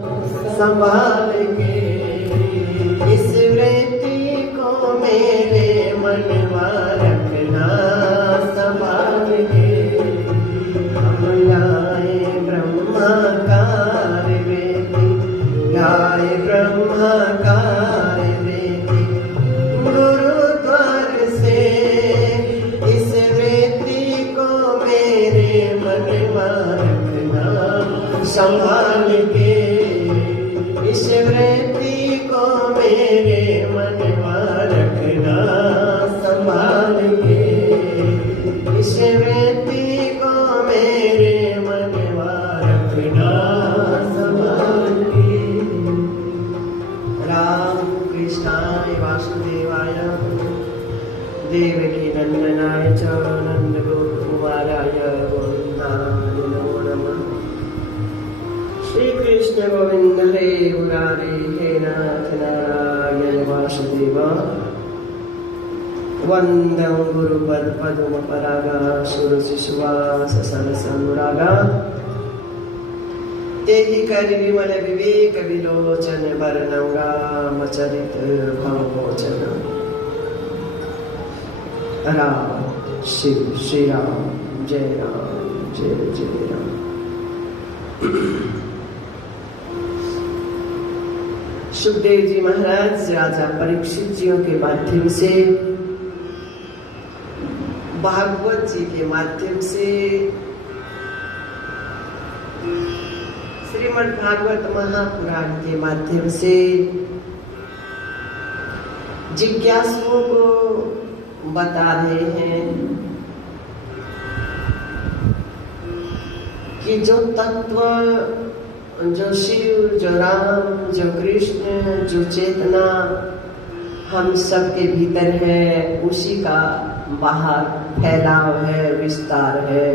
संभाल के इस वृत्ति को मेरे मनवा रखना संभाल के। हम लाए ब्रह्माकार वृत्ति, लाए ब्रह्माकार वृत्ति गुरुद्वार से। इस वृत्ति को मेरे मनवा रखना संभाल के। इस वृत्ति को मेरे मनवा रखना संभाल के। इस वृत्ति को मेरे मनवा रखना संभाल के। राम कृष्णाय वासुदेवाय देवकी नंदनाय च नंदगोपकुमाराय गोविन्दाय नमो नमः। श्री कृष्ण गोविंद हरे मुरारे हे नाथ नारायण वासुदेव। वंदं गुरुपद पदम परागा सुरशिशुवास सरसनुरागा। तेहि कर विमल विवेक विलोचन वर्णंगा मचरित भवमोचन। राम शिव श्री राम जय राम जय जय राम। सुखदेव जी महाराज राजा परीक्षित जियों के माध्यम से, भागवत जी के माध्यम से, श्रीमद् भागवत महापुराण के माध्यम से जिज्ञासुओं को बता रहे हैं कि जो तत्व, जो शिव, जो राम, जो कृष्ण, जो चेतना हम सबके भीतर है, उसी का बाहर फैलाव है, विस्तार है।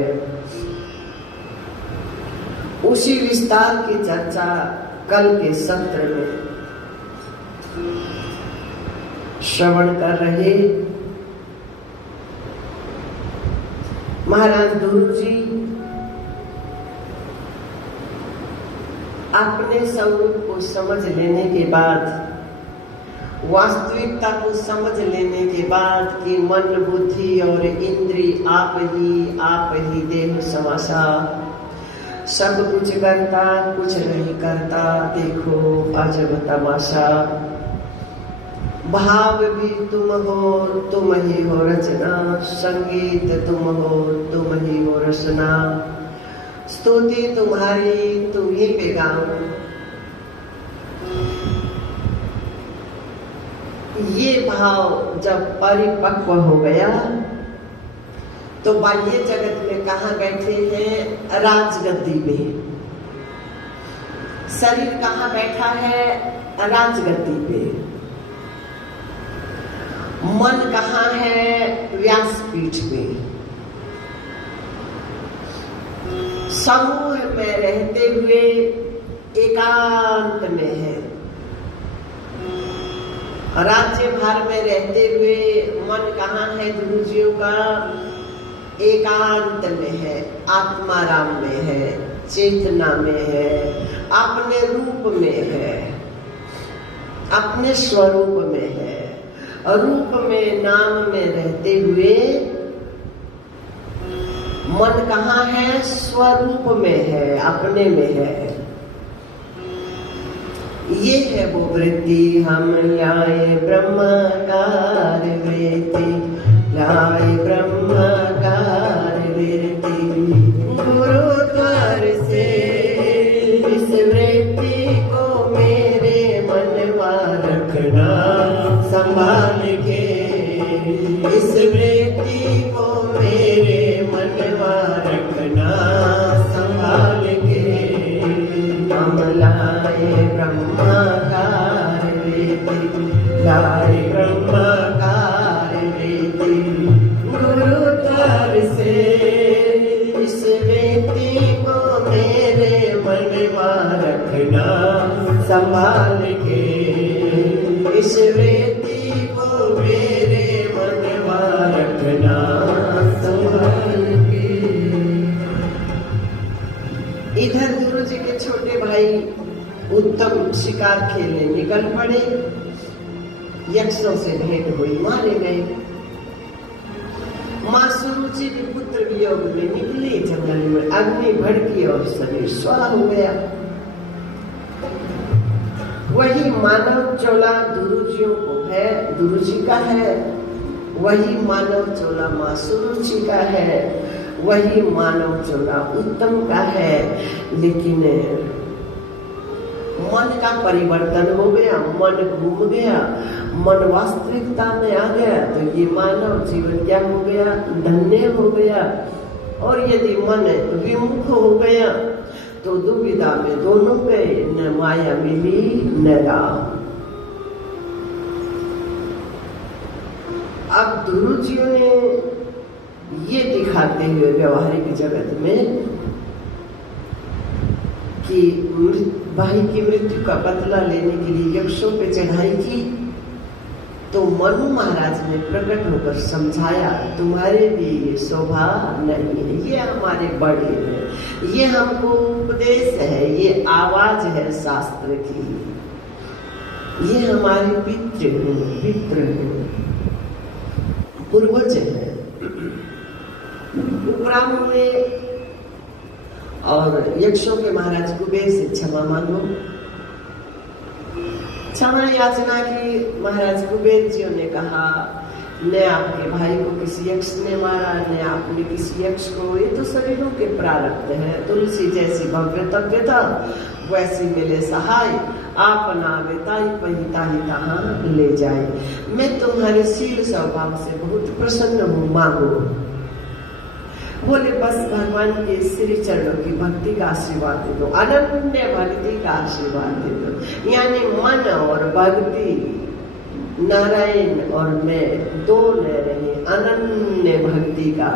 उसी विस्तार की चर्चा कल के सत्र में श्रवण कर रहे महाराज ध्रुव जी अपने स्वरूप को समझ लेने के बाद, वास्तविकता को समझ लेने के बाद कि मन, बुद्धि और इंद्री आप ही देह समासा, सब कुछ करता कुछ नहीं करता, देखो अजब तमाशा। भाव भी तुम ही हो रचना, संगीत तुम ही हो रचना, स्तुति तुम्हारी तुम ही पे गाऊं। ये भाव जब परिपक्व हो गया तो बाह्य जगत में कहाँ बैठे हैं? राजगद्दी में। शरीर कहाँ बैठा है? राजगद्दी पे। मन कहाँ है? व्यासपीठ पे। समूह में रहते हुए एकांत में है। राज्य भार में रहते हुए मन कहाँ है गुरुजियों का? एकांत में है, आत्माराम में है, चेतना में है, अपने रूप में है, अपने स्वरूप में है। रूप में, नाम में रहते हुए मन कहाँ है? स्वरूप में है, अपने में है। ये है वो वृत्ति। हम लाए ब्रह्माकार वृत्ति, लाए ब्रह्माकार वृत्ति गुरुद्वार से। इस वृत्ति को मेरे मनवा रखना संभाल के। इस वृत्ति को मेरे मनवा रखना संभाल के। हम लाए ब्रह्माकार वृत्ति, लाए ब्रह्माकार वृत्ति गुरुद्वार से। इस वृत्ति को मेरे मनवा रखना संभाल के। इस वृत्ति को मेरे मनवा रखना संभाल के। इधर गुरु जी के छोटे भाई उत्तम शिकार खेलने निकल पड़े। यक्षों से भेंट हुई, मारे गए। माँ सुरुचि के पुत्र वियोग में निकले जंगल में, अग्नि भड़की और शरीर स्वाहा हो गया। वही मानव चोला दुरुचियों को है, दुरुचि का है। वही मानव चोला माँ सुरुचि का है। वही मानव चोला उत्तम का है। लेकिन मन का परिवर्तन हो गया, मन घूम गया, मन वास्तविकता में आ गया, तो ये मानव जीवन क्या हो गया? धन्य हो गया। और यदि मन विमुख हो गया तो दुविधा में दोनों गए, न माया मिली न राम। अब दुरुचियों ने ये दिखाते हुए व्यवहारिक जगत में कि भाई की मृत्यु का बदला लेने के लिए यक्षों पे चढ़ाई की, तो मनु महाराज ने प्रकट होकर समझाया, तुम्हारे लिए ये शोभा नहीं है, ये हमारे बड़े हैं, ये हमको उपदेश है, ये आवाज है शास्त्र की, ये हमारे पितृ हैं, पूर्वज हैं। ब्राह्मण ने और यक्षों के महाराज कुबेर से क्षमा मांगो। क्षमा याचना की। महाराज कुबेर जी ने कहा, न आपके भाई को किसी यक्ष ने मारा, न आपने किसी यक्ष को, ये तो शरीरों के प्रारब्ध है। तुलसी जैसी भव्यतव्यता वैसी मिले सहाय, आप नावेताई पहिता ही तहां ले जाए। मैं तुम्हारे शील स्वभाव से बहुत प्रसन्न हूँ, मांगो। बोले बस भगवान के श्री चरणों की भक्ति का आशीर्वाद दे दो, अनन्य भक्ति का आशीर्वाद दे दो। यानी मन और भक्ति, नारायण और मैं दो न रहे, अनन्य भक्ति का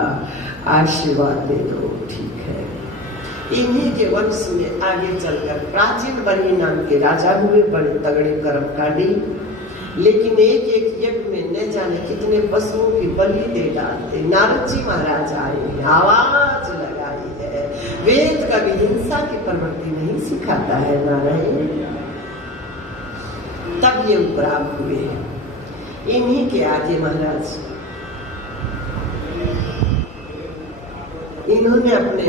आशीर्वाद दे दो। ठीक है। इन्हीं के वंश में आगे चलकर प्राचीन बनी नाम के राजा हुए, बड़े तगड़े कर्मकांडी। लेकिन एक एक यज्ञ में न जाने कितने पशुओं की बलि दे डालते। नारद जी महाराज आए, आवाज लगाई है, वेद कभी हिंसा की प्रवृत्ति नहीं सिखाता है नारायण। तब ये उपराम हुए। इन्हीं के आगे महाराज, इन्होंने अपने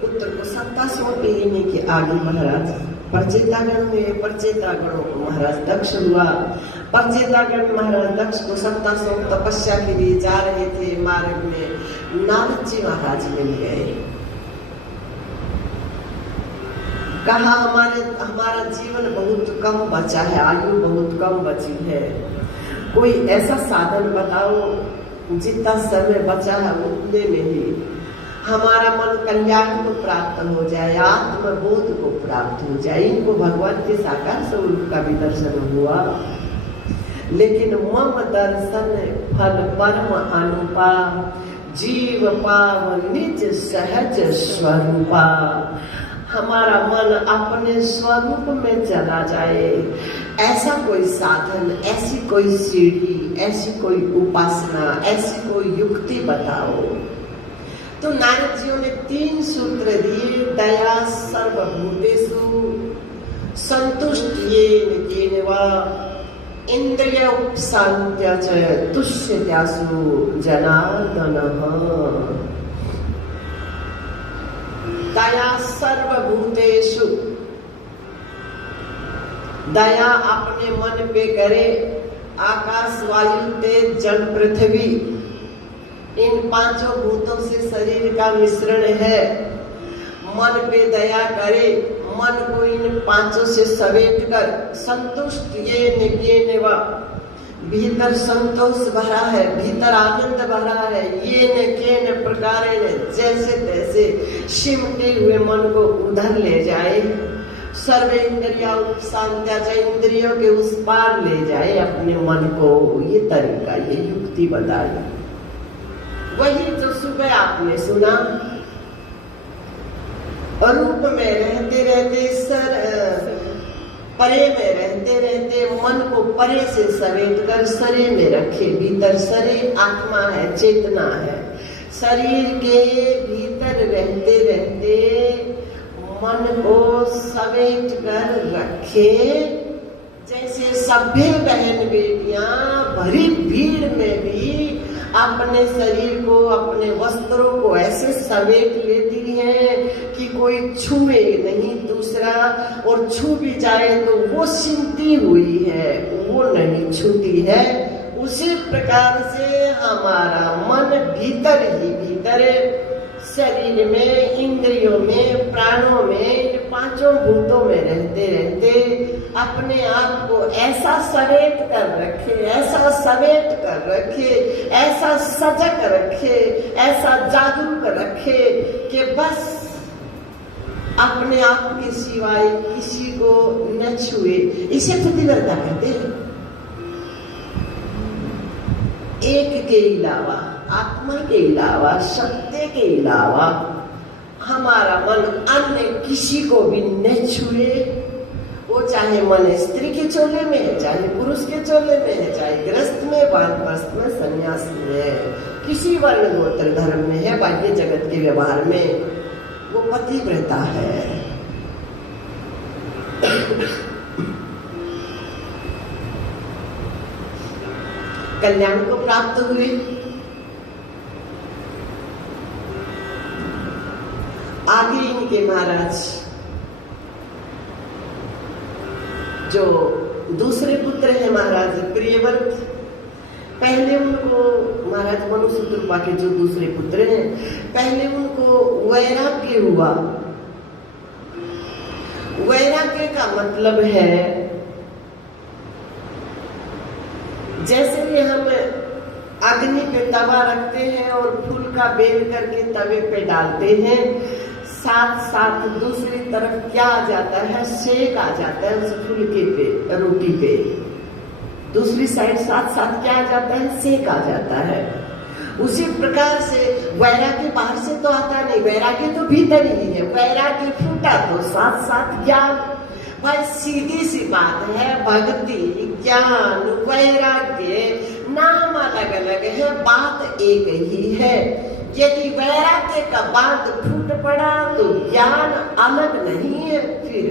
पुत्र को सत्ता सौंपी। इन्हीं के आगे महाराज परचेतागण में, परचेतागणों को महाराज दक्ष हुआ। परचेतागण महाराज दक्ष को सत्ता सौंप तपस्या के लिए जा रहे थे। मार्ग में नारद जी महाराज मिल गए। कहा, हमारा जीवन बहुत कम बचा है, आयु बहुत कम बची है, कोई ऐसा साधन बताओ जितना समय बचा है उतने में ही हमारा मन कल्याण को प्राप्त हो जाए, आत्मबोध को प्राप्त हो जाए। इनको भगवान के साकार स्वरूप का भी दर्शन हुआ। लेकिन मम दर्शन फल परम अनुपा, जीव पाव निज सहज स्वरूपा। हमारा मन अपने स्वरूप में चला जाए, ऐसा कोई साधन, ऐसी कोई सीढ़ी, ऐसी कोई उपासना, ऐसी कोई युक्ति बताओ। तो नारद जी ने 3 सूत्र दिए। दया सर्वभूतेषु संतुष्ट येन वा, इंद्रिय उपशांत्य च तुष्यत्यासु जनार्दनः। दया सर्वभूतेषु, दया अपने मन पे करे। आकाश, वायु, तेज, जल, पृथ्वी, इन 5 भूतों से शरीर का मिश्रण है। मन पे दया करे, मन को इन 5 से समेट कर संतुष्ट ये वा, भीतर संतोष भरा है, भीतर आनंद भरा है। ये न प्रकार जैसे तैसे सिमटे हुए मन को उधर ले जाए। सर्व इंद्रिया उपशांत्या, इंद्रियों के उस पार ले जाए अपने मन को। ये तरीका, ये युक्ति बताई। वही जो सुबह आपने सुना, रूप में रहते रहते परे में रहते रहते मन को परे से समेट कर शरीर में रखे। भीतर शरीर आत्मा है, चेतना है। शरीर के भीतर रहते रहते मन को समेट कर रखे, जैसे सभ्य बहन बेटियां भरी भीड़ में भी अपने शरीर को, अपने वस्त्रों को ऐसे समेट लेती हैं कि कोई छुए नहीं दूसरा, और छू भी जाए तो वो सिमटी हुई है, वो नहीं छूती है। उसी प्रकार से हमारा मन भीतर ही भीतर शरीर में, इंद्रियों में, प्राणों में, इन पांचों भूतों में रहते रहते अपने आप को ऐसा समेट कर रखे, ऐसा समेट कर रखे, ऐसा सजग रखे, ऐसा जागरूक रखे कि बस अपने आप के सिवाय किसी को न छुए। इसे पतिव्रता कहते हैं। एक के अलावा, आत्मा के अलावा, सत्य के अलावा हमारा मन अन्य किसी को भी न छुए। वो चाहे मन स्त्री के चोले में है, चाहे पुरुष के चोले में है, चाहे गृहस्थ में, वानप्रस्थ में, सन्यास में है, किसी वर्ण गोत्र धर्म में है, बाह्य जगत के व्यवहार में, वो पतिव्रता है। कल्याण को प्राप्त हुए। आगे इनके महाराज जो दूसरे पुत्र हैं महाराज प्रियव्रत, पहले उनको महाराज मनुसूत्र के जो दूसरे पुत्र हैं, पहले उनको वैराग्य हुआ। वैराग्य का मतलब है जैसे कि हम अग्नि पे तवा रखते हैं और फूल का बेल करके तवे पे डालते हैं, साथ साथ दूसरी तरफ क्या आ जाता है, सेक आ जाता है उस फुलके पे, रोटी पे। दूसरी साइड साथ साथ क्या आ जाता है, सेक आ जाता है। उसी प्रकार से वैराग्य बाहर से तो आता नहीं, वैराग्य तो भीतर ही है। वैराग्य फूटा तो साथ साथ ज्ञान। भाई सीधी सी बात है, भक्ति, ज्ञान, वैराग्य नाम अलग अलग है, बात एक ही है। यदि वैराग्य का बात फूट पड़ा तो ज्ञान अलग नहीं है। फिर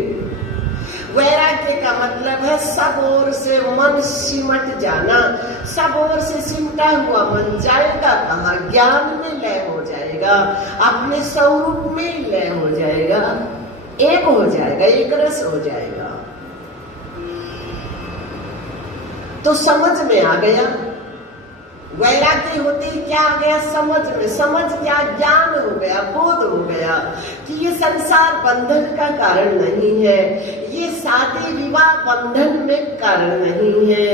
वैराग्य का मतलब है सब ओर से मन सिमट जाना। सब ओर से सिमटा हुआ मन जाएगा कहाँ, ज्ञान में लय हो जाएगा, अपने स्वरूप में लय हो जाएगा, एक हो जाएगा, एक रस हो जाएगा। तो समझ में आ गया। वैराग्य होते ही क्या आ गया, समझ में। समझ क्या, ज्ञान हो गया, बोध हो गया कि ये संसार बंधन का कारण नहीं है, ये शादी विवाह बंधन में कारण नहीं है,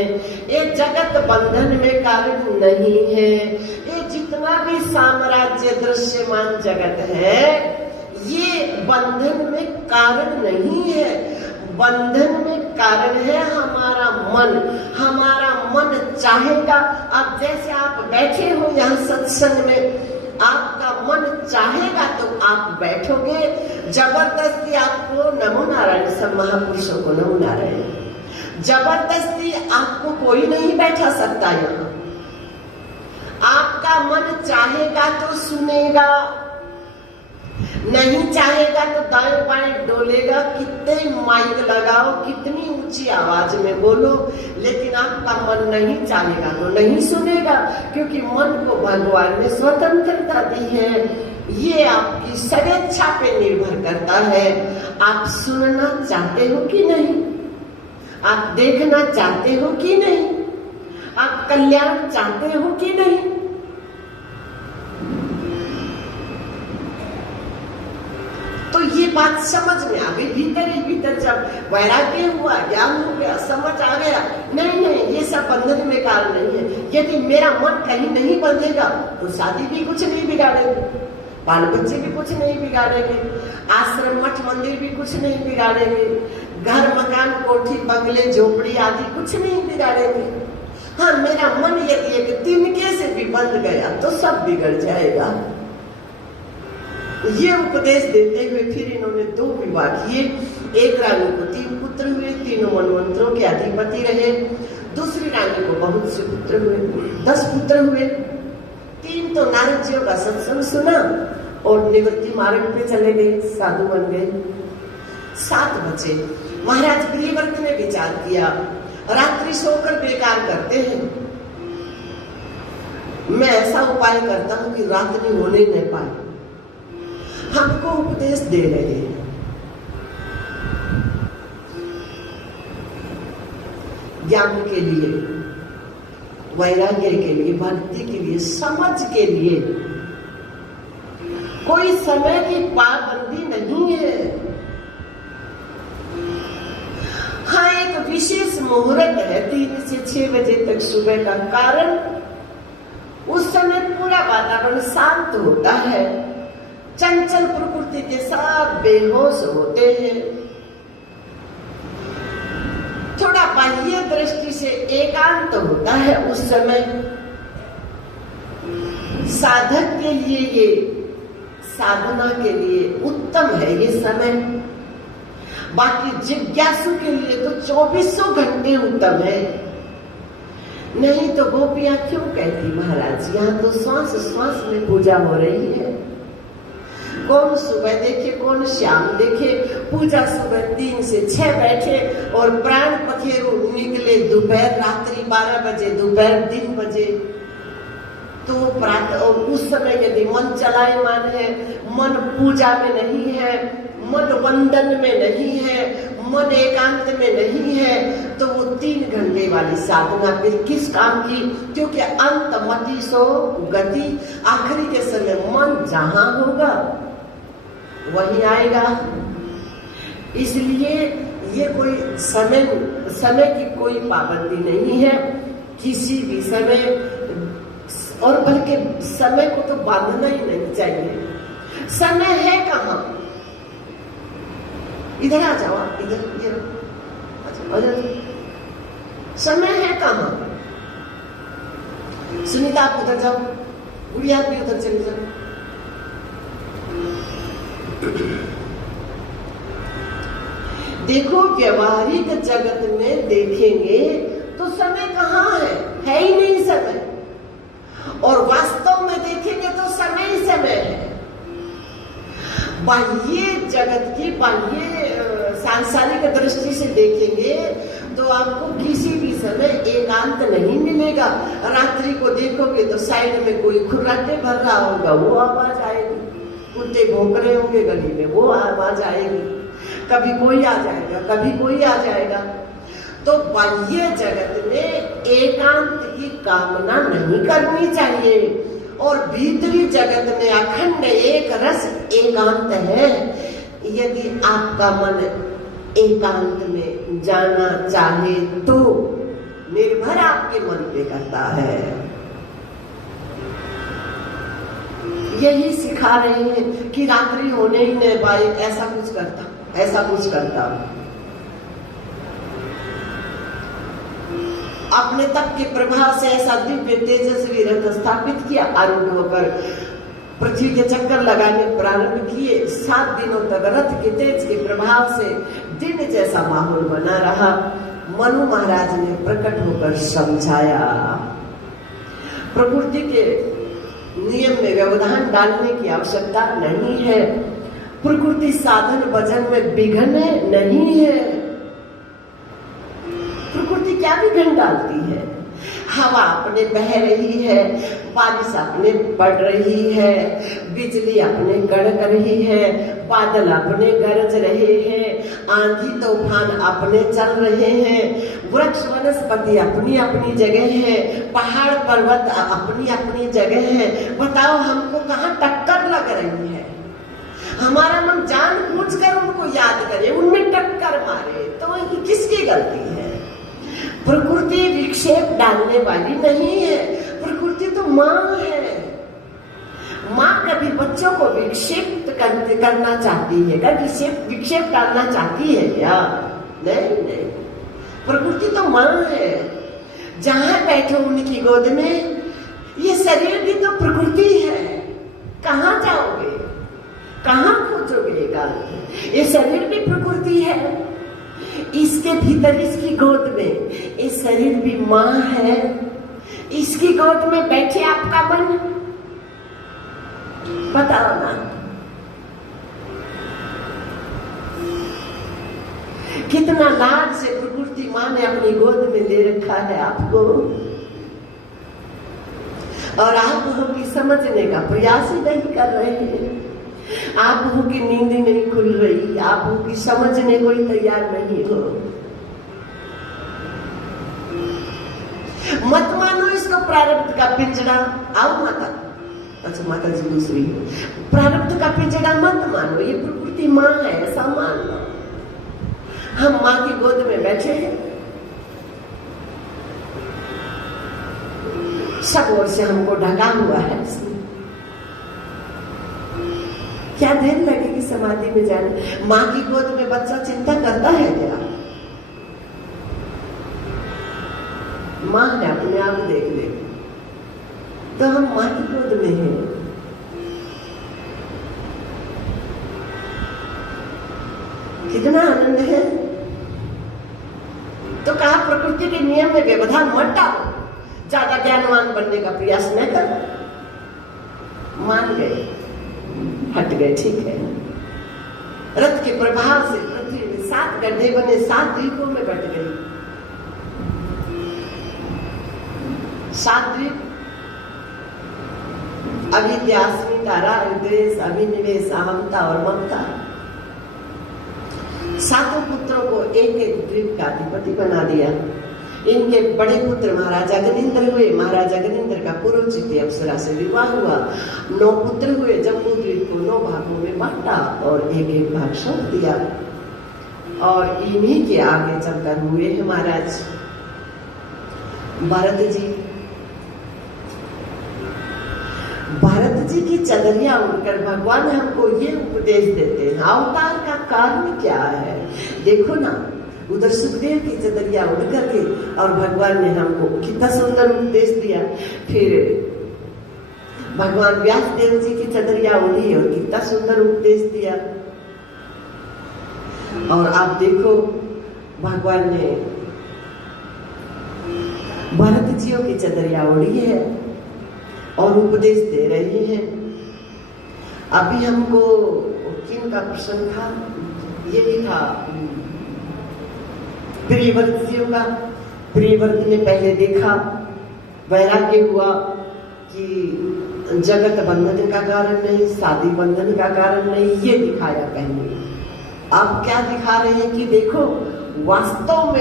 ये जगत बंधन में कारण नहीं है, ये जितना भी साम्राज्य दृश्यमान जगत है ये बंधन में कारण नहीं है। बंधन में कारण है हमारा मन। हमारा मन चाहेगा। अब जैसे आप बैठे हो यहाँ सत्संग में, आपका मन चाहेगा तो आप बैठोगे। जबरदस्ती आपको नमो नारायण, सब महापुरुषों को नमो नारायण, जबरदस्ती आपको कोई नहीं बैठा सकता यहाँ। आपका मन चाहेगा तो सुनेगा, नहीं चाहेगा तो दाएं बाएं डोलेगा। कितने माइक लगाओ, कितनी ऊंची आवाज में बोलो, लेकिन आपका मन नहीं चाहेगा तो नहीं सुनेगा, क्योंकि मन को भगवान ने स्वतंत्रता दी है। ये आपकी स्वेच्छा पे निर्भर करता है। आप सुनना चाहते हो कि नहीं, आप देखना चाहते हो कि नहीं, आप कल्याण चाहते हो कि नहीं। तो ये बात समझ में आ गई। भीतर ही भीतर जब वैराग्य हुआ, ज्ञान हो गया, समझ आ गया, नहीं नहीं ये सब बंधन में कारण नहीं है। यदि मेरा मन कहीं नहीं बंधेगा तो शादी भी कुछ नहीं बिगाड़ेगी, बाल बच्चे भी कुछ नहीं बिगाड़ेंगे, आश्रम मठ मंदिर भी कुछ नहीं बिगाड़ेंगे, घर मकान कोठी बंगले झोपड़ी आदि कुछ नहीं बिगाड़ेंगे। हाँ, मेरा मन यदि एक तिनके से भी बंध गया तो सब बिगड़ जाएगा। ये उपदेश देते हुए फिर इन्होंने 2 विवाह किए। एक रानी को 3 पुत्र हुए, तीनों मनवंतरों के अधिपति रहे। दूसरी रानी को बहुत से पुत्र हुए, 10 पुत्र हुए। 3 तो नारद जी का सत्संग सुना और निवृत्ति मार्ग पे चले गए, साधु बन गए। 7 बजे महाराज प्रियव्रत ने विचार किया, रात्रि सोकर बेकार करते हैं, मैं ऐसा उपाय करता हूं कि रात्रि होने न पाए। हमको उपदेश दे रहे हैं, ज्ञान के लिए, वैराग्य के लिए, भक्ति के लिए, समझ के लिए। कोई समय की पाबंदी नहीं है। हाँ, एक विशेष मुहूर्त है 3 से 6 बजे तक सुबह का, कारण उस समय पूरा वातावरण शांत होता है, चंचल प्रकृति के साथ बेहोश होते हैं। थोड़ा बाह्य दृष्टि से एकांत होता है उस समय। साधक के लिए ये, साधना के लिए उत्तम है ये समय। बाकी जिज्ञासु के लिए तो 24 घंटे उत्तम है। नहीं तो गोपियां क्यों कहती महाराज यहाँ तो श्वास श्वास में पूजा हो रही है। कौन सुबह देखे कौन शाम देखे, पूजा सुबह 3 से 6 बैठे और प्राण पखेरु निकले दोपहर, रात्रि 12 बजे, दोपहर 3 बजे। तो प्रातः और उस समय यदि मन चलायमान है, मन पूजा में नहीं है, मन वंदन में नहीं है, मन एकांत में नहीं है, तो वो 3 घंटे वाली साधना फिर किस काम की? क्योंकि अंत मति सो गति, आखिरी के समय मन जहां होगा वही आएगा। इसलिए ये कोई समय की कोई पाबंदी नहीं है, किसी भी समय, और बल्कि समय को तो बांधना ही नहीं चाहिए। समय है कहाँ? इधर आ जाओ, इधर ये अच्छा, समय है कहाँ? सुनीता आप उधर जाओ, गुड़िया भी उधर चली जाओ। देखो व्यवहारिक जगत में देखेंगे तो समय कहाँ है ही नहीं समय। और वास्तव में देखेंगे तो समय ही समय है। बाह्य जगत की, बाह्य सांसारिक दृष्टि से देखेंगे तो आपको किसी भी समय एकांत नहीं मिलेगा। रात्रि को देखोगे तो साइड में कोई खुर्राटे भर रहा होगा, वो आवाज आएगी। कुत्ते भौंक रहे होंगे गली में, वो आवाज आएगी। कभी कोई आ जाएगा, कभी कोई आ जाएगा। तो बाह्य जगत में एकांत की कामना नहीं करनी चाहिए। और भीतरी जगत में अखंड एक रस एकांत है। यदि आपका मन एकांत में जाना चाहे तो निर्भर आपके मन पे करता है। यही सिखा रहे हैं कि रात्रि होने ही नहीं पाए, ऐसा कुछ करता, ऐसा कुछ करता। अपने तप के प्रभाव से ऐसा दिव्य तेजस्वी रथ स्थापित किया, आरूढ़ होकर पृथ्वी के चक्कर लगाने प्रारंभ किए। 7 दिनों तक रथ के तेज के प्रभाव से दिन जैसा माहौल बना रहा। मनु महाराज ने प्रकट होकर समझाया, प्रकृति के नियम में व्यवधान डालने की आवश्यकता नहीं है। प्रकृति साधन भजन में विघ्न नहीं है। प्रकृति क्या विघ्न डालती है? हवा अपने बह रही है, बारिश अपने पड़ रही है, बिजली अपने कड़क रही है, बादल अपने गरज रहे हैं, आंधी तूफान अपने चल रहे हैं, वृक्ष वनस्पति अपनी अपनी जगह है, पहाड़ पर्वत अपनी अपनी जगह है। बताओ हमको कहाँ टक्कर लग रही है? हमारा मन जानबूझकर उनको याद करे, उनमें टक्कर मारे, तो ये किसकी गलती है? प्रकृति विक्षेप डालने वाली नहीं है। प्रकृति तो माँ है। माँ कभी बच्चों को विक्षेप करना चाहती है, कभी विक्षेप डालना चाहती है क्या? नहीं नहीं, प्रकृति तो माँ है। जहां बैठो उनकी गोद में, ये शरीर भी तो प्रकृति है। कहाँ जाओगे, कहाँ खोजोगे एकांत? ये शरीर भी प्रकृति है। इसके भीतर, इसकी गोद में ये शरीर भी माँ है। इसकी गोद में बैठे आपका मन, बताओ ना। कितना लाड से प्रकृति माँ ने अपनी गोद में ले रखा है आपको, और आप हो कि समझने का प्रयास ही नहीं कर रहे हैं। आप हो कि नींद नहीं खुल रही, आप हो कि समझने को ही तैयार नहीं हो। मत मानो इसको प्रारब्ध का पिंजड़ा। आओ माता, अच्छा माता जी दूसरी, प्रारब्ध का पिंजड़ा मत मानो, ये प्रकृति माँ है ऐसा मान लो। हम माँ की गोद में बैठे हैं, सब ओर से हमको ढका हुआ है। क्या देर लगेगी समाधि में जाने? माँ की गोद में बच्चा चिंता करता है क्या? माँ ने अपने आप देख ले, तो हम माँ की गोद में हैं। कितना आनंद है। तो कहा प्रकृति के नियम में व्यवधान मत डालो, ज्यादा ज्ञानवान बनने का प्रयास न करो। मान गए, हट गए, ठीक है। रथ के प्रभाव से पृथ्वी में 7 गड्ढे बने, 7 द्वीपों में बट गई। 7 द्वीप, अविद्या, अस्मिता, राग, द्वेष, अभिनिवेश, अहंता और ममता। 7 पुत्रों को एक द्वीप का अधिपति बना दिया। इनके बड़े पुत्र महाराजा गनिंद्र हुए। महाराजा गनिंद्र का पुरोचित अप्सरा से विवाह हुआ। 9 पुत्र हुए। जम्बू द्वीप को 9 भागों में बांटा और एक भाग सौंप दिया। और इन्हीं के आगे चलकर हुए हैं महाराज भरत जी। भरत जी की चदरिया उड़कर भगवान हमको ये उपदेश देते हैं। अवतार का कारण क्या है? देखो ना, उधर सुखदेव की चदरिया उड़ करके और भगवान ने हमको कितना सुंदर उपदेश दिया। फिर भगवान व्यास देव जी की चदरिया उड़ी और कितना सुंदर उपदेश दिया। और आप देखो भगवान ने भरत जियों की चदरिया उड़ी है और उपदेश दे रहे हैं। अभी हमको किन का प्रश्न था? ये भी था प्रियव्रत जियों का। प्रियव्रत ने पहले देखा, वैराग्य हुआ कि जगत बंधन का कारण नहीं, शादी बंधन का कारण नहीं, ये दिखाया पहले। अब क्या दिखा रहे हैं कि देखो वास्तव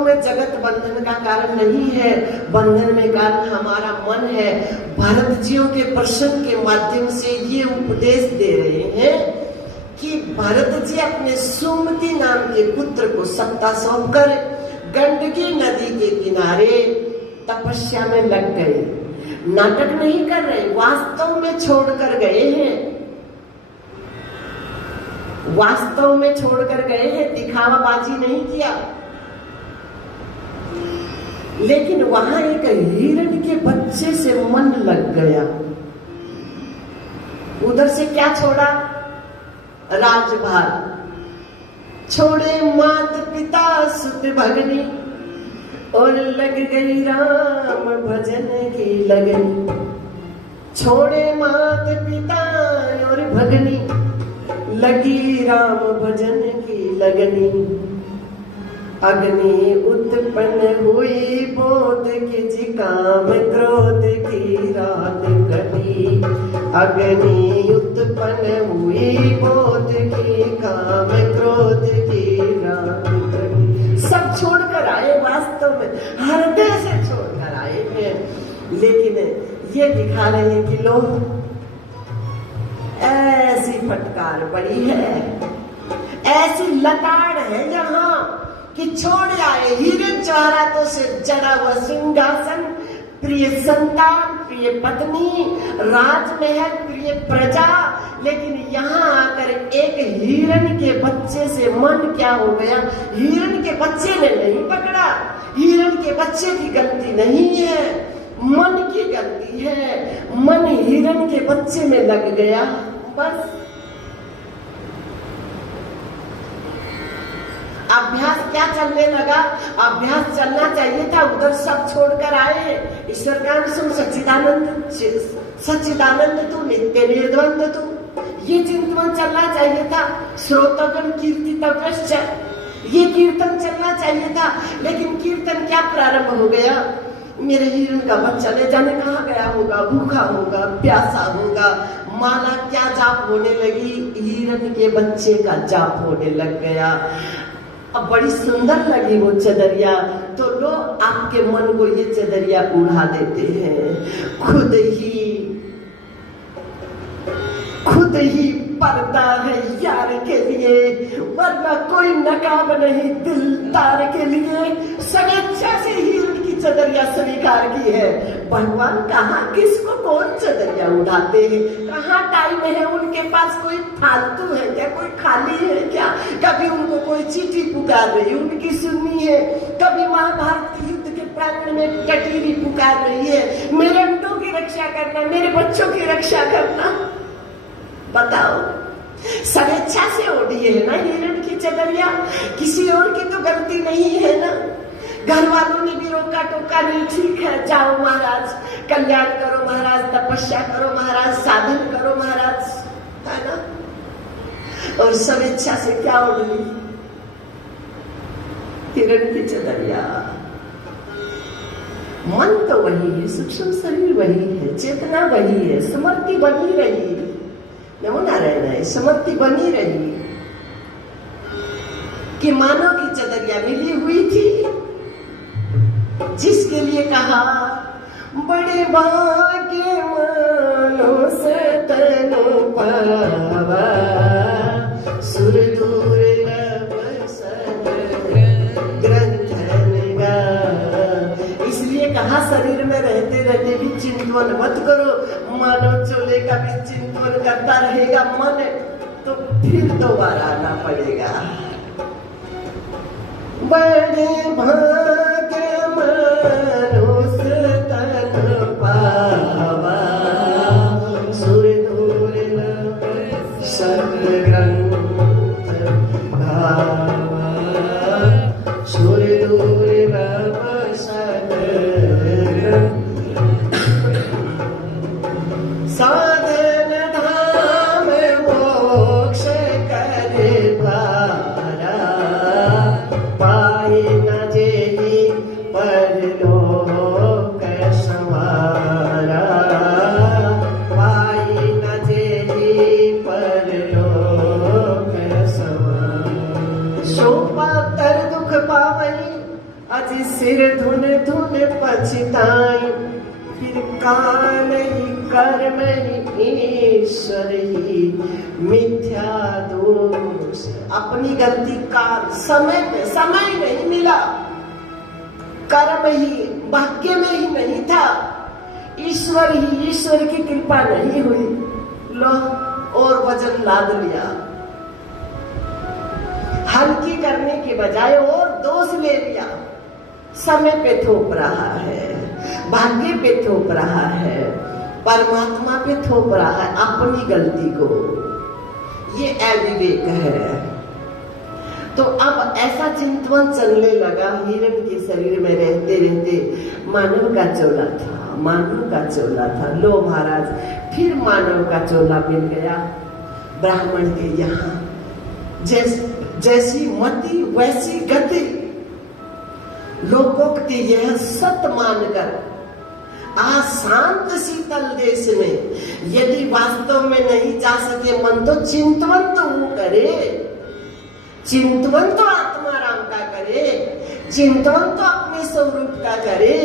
में जगत बंधन का कारण नहीं है, बंधन में कारण हमारा मन है। भरत जियों के प्रश्न के माध्यम से ये उपदेश दे रहे हैं कि भरत जी अपने सुमति नाम के पुत्र को सत्ता सौंपकर गंडकी नदी के किनारे तपस्या में लग गए। नाटक नहीं कर रहे, वास्तव में छोड़कर गए हैं। वास्तव में छोड़कर गए हैं, दिखावाबाजी नहीं किया। लेकिन वहां एक हिरण के बच्चे से मन लग गया। उधर से क्या छोड़ा? राजभार छोड़े, मात पिता सुत भगनी और लग गई राम भजन की लगन। छोड़े मात पिता और भगनी, लगी राम भजन की लगनी। अग्नि उत्पन्न हुई बोध की काम क्रोध की रात कटी। अग्नि उत्पन्न हुई बोध की काम क्रोध की रात कटी। सब छोड़कर आए, वास्तव में हृदय से छोड़कर आए हैं। लेकिन ये दिखा रहे हैं कि लोग ऐसी फटकार पड़ी है, ऐसी लताड़ है यहाँ कि छोड़ आए हीरे जवाहरातों से जड़ा हुआ सिंहासन, प्रिय संतान, प्रिय पत्नी, राजमहल, प्रिय प्रजा। लेकिन यहाँ आकर एक हिरण के बच्चे से मन क्या हो गया? हिरण के बच्चे ने नहीं पकड़ा, हिरण के बच्चे की गलती नहीं है, मन की गलती है। मन हिरण के बच्चे में लग गया, बस। अभ्यास क्या चलने लगा? अभ्यास चलना चाहिए था, उधर सब छोड़कर आए। ईश्वर का सुन, सच्चिदानंद तू, नित्य निर्द्वंद तू। ये चिंतन चलना चाहिए था। श्रोतगण कीर्तितव्यश्च, ये कीर्तन चलना चाहिए था, लेकिन कीर्तन क्या प्रारंभ हो गया? मेरे हिरण का बच्चा ले जाने कहाँ गया होगा, भूखा होगा, प्यासा होगा। माला क्या जाप होने लगी? हिरण के बच्चे का जाप होने लग गया। अब बड़ी सुंदर लगी वो चदरिया, तो लोग आपके मन को ये चदरिया उड़ा देते हैं। खुद ही पर्दा है यार के लिए, वरना कोई नकाब नहीं दिलदार के लिए। स्वेच्छा से हिरण की चदरिया स्वीकार की है। भगवान कहाँ किसको कौन चदरिया उड़ाते हैं? कहाँ टाइम है उनके पास? कोई फालतू है क्या? कोई खाली है क्या? कभी उनको कोई चिट्ठी पुकार रही उनकी सुननी है, कभी महाभारत के युद्ध के प्रांगण में कटीरी पुकार रही है, मेरे अंडों की रक्षा करना, मेरे बच्चों की रक्षा करना। बताओ, स्वेच्छा से ओढ़ी है ना हिरण की चदरिया, किसी और की तो गलती नहीं है ना। घर वालों ने भी रोका टोका नहीं, ठीक है जाओ महाराज, कल्याण करो महाराज, तपस्या करो महाराज, साधन करो महाराज, है ना। और स्वेच्छा से क्या ओढ़ी? हिरण की चदरिया। मन तो वही है, सूक्ष्म शरीर वही है, चेतना वही है, स्मृति बनी रही, नमो नारायण है, स्मृति बनी रही कि मानव की चदरिया मिली हुई थी, जिसके लिए कहा बड़े भाग्य मानो से तनु पावा, सुर दूर ग्रंथन गा। इसलिए कहा शरीर में रहते रहते भी चिंतन मत करो। मानव चोले का भी चिंतन करता रहेगा मन, तो फिर दोबारा आना पड़ेगा। बड़े भाग्य मनुष्य तन पावा, सुर दूर सतग्रंथ भावा, सुर दूर साधन धाम मोक्ष करे द्वारा, पाए न जेहि परलोक संवारा, पाए न जेहि परलोक संवारा। शोभा तर दुख पावई, अज सिर धुन धुन पछताई, फिर काल ही कर्म ही ईश्वर ही मिथ्या दोष। अपनी गलती काल समय पे, समय नहीं मिला, कर्म ही भाग्य में ही नहीं था, ईश्वर ही, ईश्वर की कृपा नहीं हुई। लो और वजन लाद लिया, हल्की करने के बजाय और दोष ले लिया। समय पे थोप रहा है, भाग्य पे थोप रहा है, परमात्मा पे थोप रहा है अपनी गलती को। ये अविवेक है। तो अब ऐसा चिंतन चलने लगा हिरण के शरीर में रहते रहते। मानव का चोला था, मानव का चोला था। लो महाराज, फिर मानव का चोला मिल गया ब्राह्मण के यहाँ। जैसी मति वैसी गति, लोकोक्ति यह सत्य मानकर आज शांत शीतल देश में यदि वास्तव में नहीं जा सके मन, तो चिंतन तो वो करे, चिंतन तो आत्माराम का करे, चिंतन तो अपने स्वरूप का करे।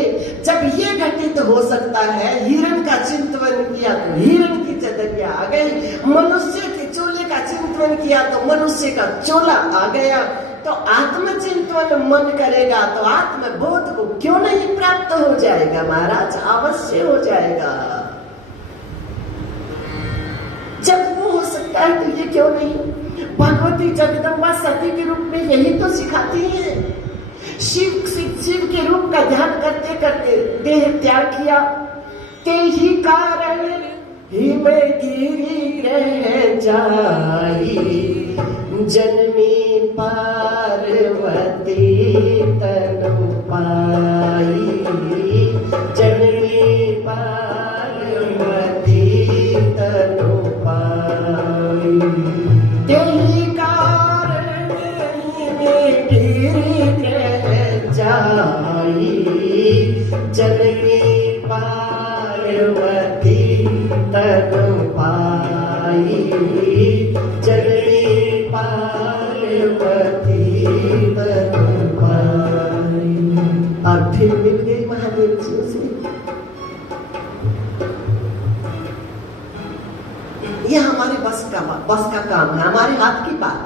जब ये घटित हो सकता है, हिरण का चिंतन किया तो हिरण की चदरिया आ गई, मनुष्य के चोले का चिंतन किया तो मनुष्य का चोला आ गया। तो आत्मचिंतन मन करेगा तो आत्मबोध को क्यों नहीं प्राप्त हो जाएगा महाराज? अवश्य हो जाएगा। जब वो हो सकता है तो ये क्यों नहीं? भगवती जगदम्बा सती के रूप में यही तो सिखाती है। शिव के रूप का ध्यान करते करते देह त्याग किया, ते ही कारण ही में गिरी रह जाई, जन्मी पार्वती तनु पाई, जन्मी पार्वती तनु पाई। जननी पार्वती तनु पाई, जननी पार्वती तनु पाई। और फिर मिल गई महादेव जी से। ये हमारे बस का काम है, हमारे हाथ की बात,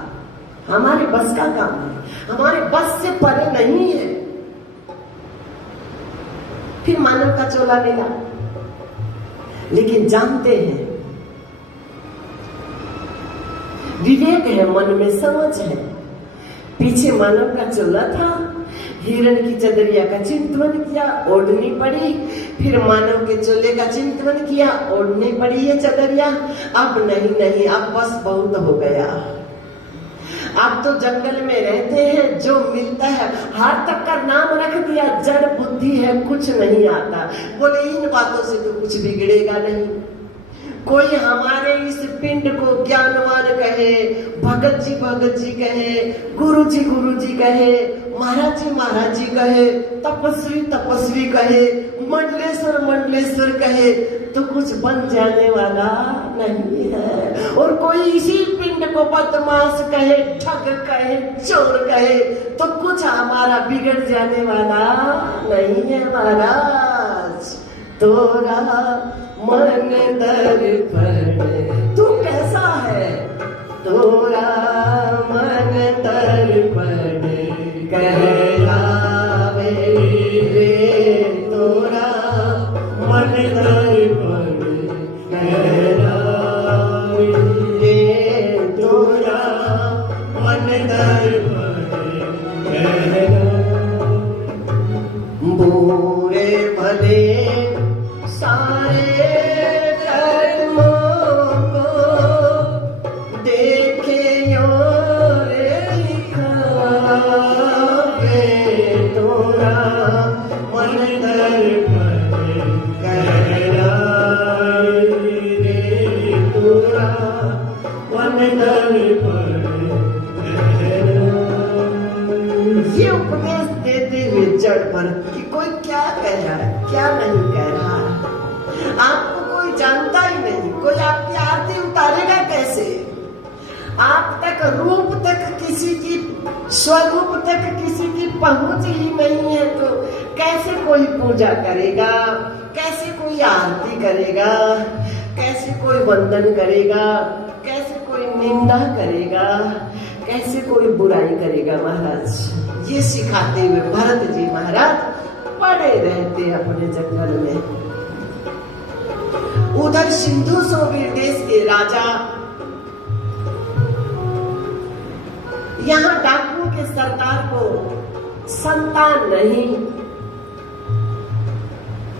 हमारे बस का काम है, हमारे बस से परे नहीं है। फिर मानव का चोला मिला, लेकिन जानते हैं, विवेक है, मन में समझ है। पीछे मानव का चोला था, हिरण की चदरिया का चिंतन किया, ओढ़नी पड़ी। फिर मानव के चोले का चिंतन किया, ओढ़नी पड़ी ये चदरिया। अब नहीं, अब बस बहुत हो गया। अब तो जंगल में रहते हैं, जो मिलता है हाथ तक का नाम रख दिया, जड़ बुद्धि है, कुछ नहीं आता। बोले इन बातों से तो कुछ बिगड़ेगा नहीं। कोई हमारे इस पिंड को ज्ञानवान कहे, भगत जी कहे, गुरु जी कहे, महाराज जी कहे, तपस्वी कहे, मंडलेश्वर कहे, तो कुछ बन जाने वाला नहीं है। और कोई इसी पिंड को बदमाश कहे, ठग कहे, चोर कहे, तो कुछ हमारा बिगड़ जाने वाला नहीं है। महाराज तोरा मन दर्पण तू कैसा है, तोरा मन दर्पण कहलावे रे, तोरा मन दर्पण कहलावे रे, तोरा मन दर्पण कहलावे। बुरे भले सारे कर्मों को देखे और दिखावे, तोरा मन दर्पण कहलावे रे, तोरा मन दर्पण कहलावे। ये उपदेश देते हुए जड़ पर कि कोई क्या कह रहा है, क्या नहीं कह रहा है, आपको कोई जानता ही नहीं। कोई आपकी आरती उतारेगा कैसे? आप तक रूप तक किसी की, स्वरूप तक किसी की पहुंच ही नहीं है, तो कैसे कोई पूजा करेगा, कैसे कोई आरती करेगा, कैसे कोई वंदन करेगा, कैसे कोई निंदा करेगा, कैसे कोई बुराई करेगा। महाराज ये सिखाते हुए भरत जी महाराज पड़े रहते अपने जंगल में। उधर सिंधु सोवीर देश के राजा, यहाँ डाकुओं के सरदार को संतान नहीं,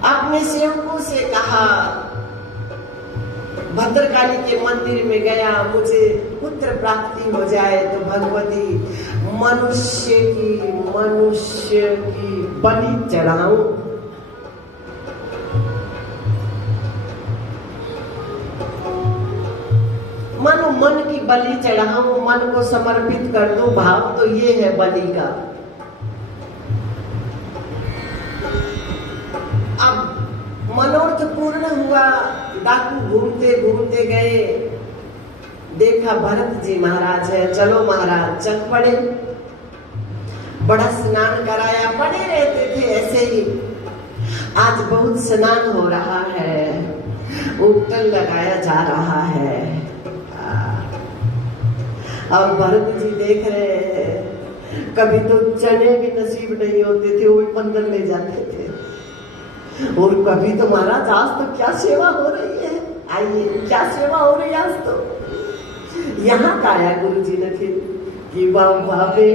अपने सेवकों से कहा, भद्रकाली के मंदिर में गया, मुझे पुत्र प्राप्ति हो जाए तो भगवती मनुष्य की बलि चढ़ाऊं। मन की बलि चढ़ाऊं, मन को समर्पित कर दूं, भाव तो ये है बलि का। अब मनोरथ पूर्ण हुआ, डाकू घूमते गए, देखा भरत जी महाराज है, चलो महाराज चल पड़े। बड़ा स्नान कराया, पड़े रहते थे ऐसे ही। आज बहुत स्नान हो रहा है, उपटन लगाया जा रहा है। और भरत जी देख रहे हैं, कभी तो चने भी नसीब नहीं होते थे, वो भी बंदर ले जाते थे। और कभी तो महाराज आज तो क्या सेवा हो रही है, आइए क्या सेवा हो रही है आज तो। यहाँ का आया गुरु जी ने फिर कि बाबे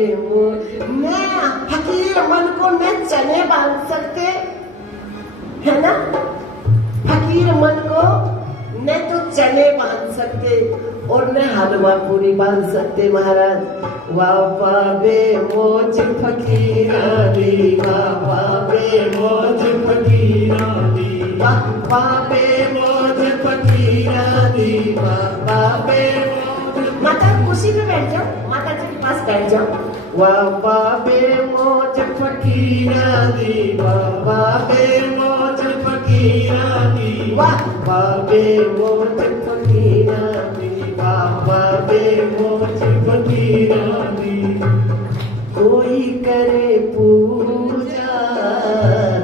मैं फकीर मन को न चने बांध सकते है ना, फकीर मन को न तो चने बांध सकते और न हलवा पूरी बांध सकते। महाराज बाबे मोज फकीरा दी, बाबे मोज फकीरा दी, बाबे मोज फकीरा दी, बाबे। माता कुर्सी पे बैठ जाओ, माता जी के पास बैठ जाओ। बाबे मोज फकीरानी बाबा बेमौज फकीरानी बाबा बेमौज फकीरानी बाबा बेमौज फकीरानी कोई करे पूजा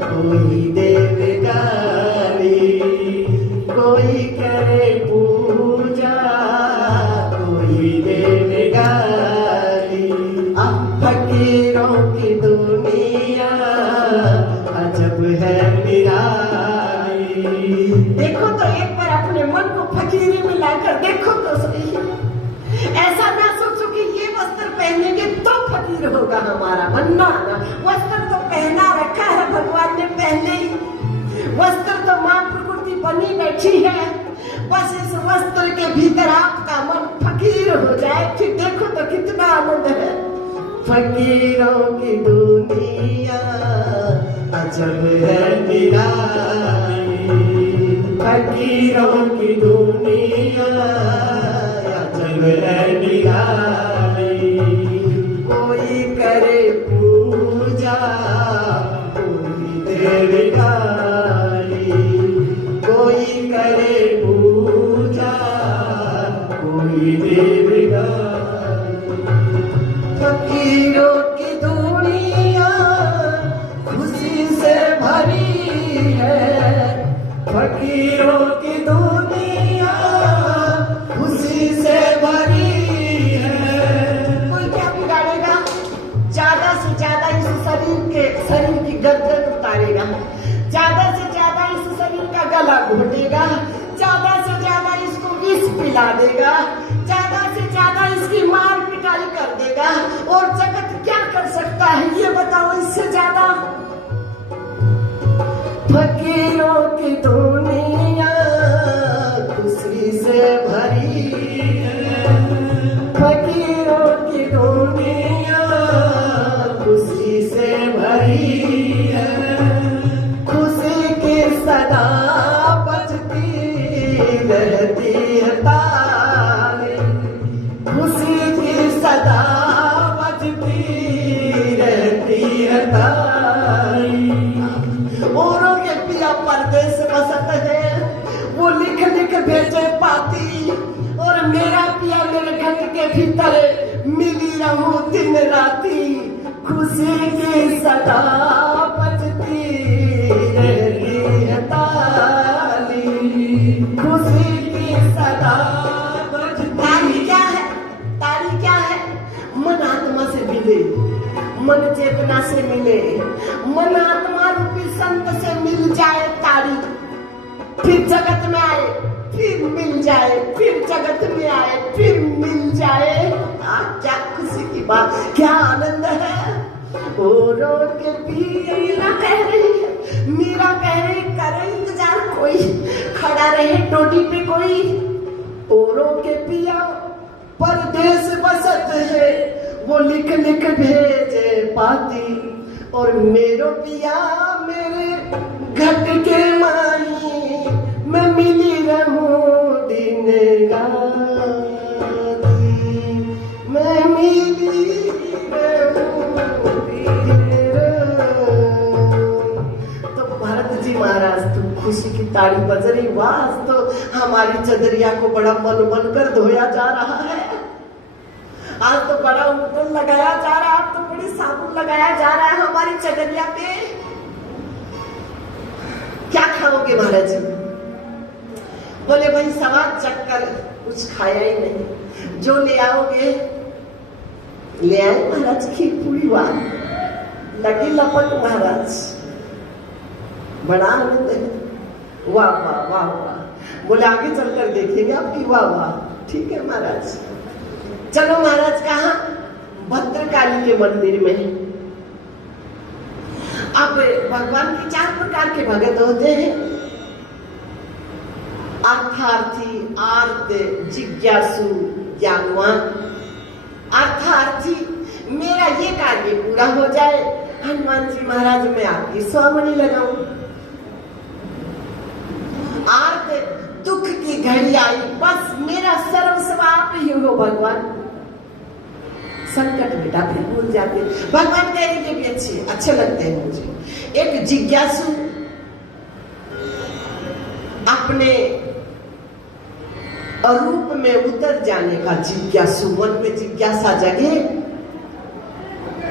कोई देव गाली कोई करे पूजा कोई देव गाली अब फकीरों की दुनिया अजब है निराली। देखो तो एक बार अपने मन को फकीरी में लाकर देखो तो सही। ऐसा ना सोचो कि ये वस्त्र पहनेंगे तो फकीर होगा हमारा, वरना वस्त्र तो पहना रखा है भगवान ने पहले ही। वस्त्र तो मां प्रकृति बनी बैठी है, बस इस वस्त्र के भीतर आपका मन फकीर हो जाए, फिर देखो तो कितना आनंद है। फकीरों की दुनिया अजब है निराली, फकीरों की दुनिया अजब है निराली। कोई करे पूजा कोई देव गाली कोई करे पूजा कोई देव गाली। फकीरों की दुनिया खुशी से भरी है, फकीरों की दुनिया खुशी से भरी है। कोई क्या बिगाड़ेगा, ज्यादा से ज्यादा इस शरीर की गर्दन उतारेगा, ज्यादा से ज्यादा इस शरीर का गला घोटेगा, ज्यादा से ज्यादा इसको विष पिला देगा, ज्यादा से ज्यादा इसकी मार पिटाई कर देगा। और जगत क्या कर सकता है ये बताओ इससे ज्यादा। फकीरों की दुनिया खुशी से भरी है, फकीरों की दुनिया खुशी से भरी है। खुशी की सदा बजती रहती है ताली, खुशी की सदा बजती रहती है ताली। औरों के पिया परदेश बसत है, वो लिख लिख भेजे पाती, और मेरा पिया मेरे घर के भीतर मिली रहूं दिन राती। खुशी की सदा बजती रहती है ताली, खुशी की सदा बजती। ताली क्या है, ताली क्या है? मन आत्मा से मिले, मन चेतना से मिले, मन आत्मा रूपी संत से मिल जाए ताड़ी, फिर जगत में आए, फिर मिल जाए, फिर जगत में आए, फिर मिल जाए। क्या खुशी की बात, क्या आनंद है। औरों के पीला कह रही है, मीरा कह रही करे इंतजार कोई, खड़ा रहे डोडी पे कोई। औरों के पिया परदेश बसत है, वो लिख लिख भेजे पाती, और मेरो पिया मेरे घट के माही मैं मिली रहूं दिन राती, मैं मिली रहूं दिन राती। तो भरत जी महाराज तो खुशी की ताड़ी बज रही, वाह तो हमारी चदरिया को बड़ा मन मन कर धोया जा रहा है। आज तो बड़ा उपटन लगाया जा रहा है, आज तो बड़ी साबुन लगाया जा रहा है हमारी चदरिया पे। क्या खाओगे महाराज जी? बोले भाई सवा चक्कर कुछ खाया ही नहीं, जो ले आओगे ले आए महाराज। खीर पूरी वाह लगी लपट महाराज, बड़ा आनंद है। वाह वाह वाह वाह। बोले आगे चलकर देखेंगे आपकी। वाह वाह ठीक है महाराज। चलो महाराज कहाँ? भद्रकाली के मंदिर में। अब भगवान के 4 प्रकार के भगत होते हैं, अर्थार्थी, आर्त, जिज्ञासु, ज्ञानवान। अर्थार्थी, मेरा ये कार्य पूरा हो जाए, हनुमान जी महाराज मैं आपकी स्वामनी लगाऊं। आर्त, दुख की घड़ी आई, बस मेरा सर्वस्व आप ही हो भगवान, संकट बेटा फिर भूल जाते। भगवान कह रहे ये भी अच्छे लगते हैं मुझे। एक जिज्ञासु अपने अरूप में उतर जाने का जिज्ञासु, मन में जिज्ञासा जगे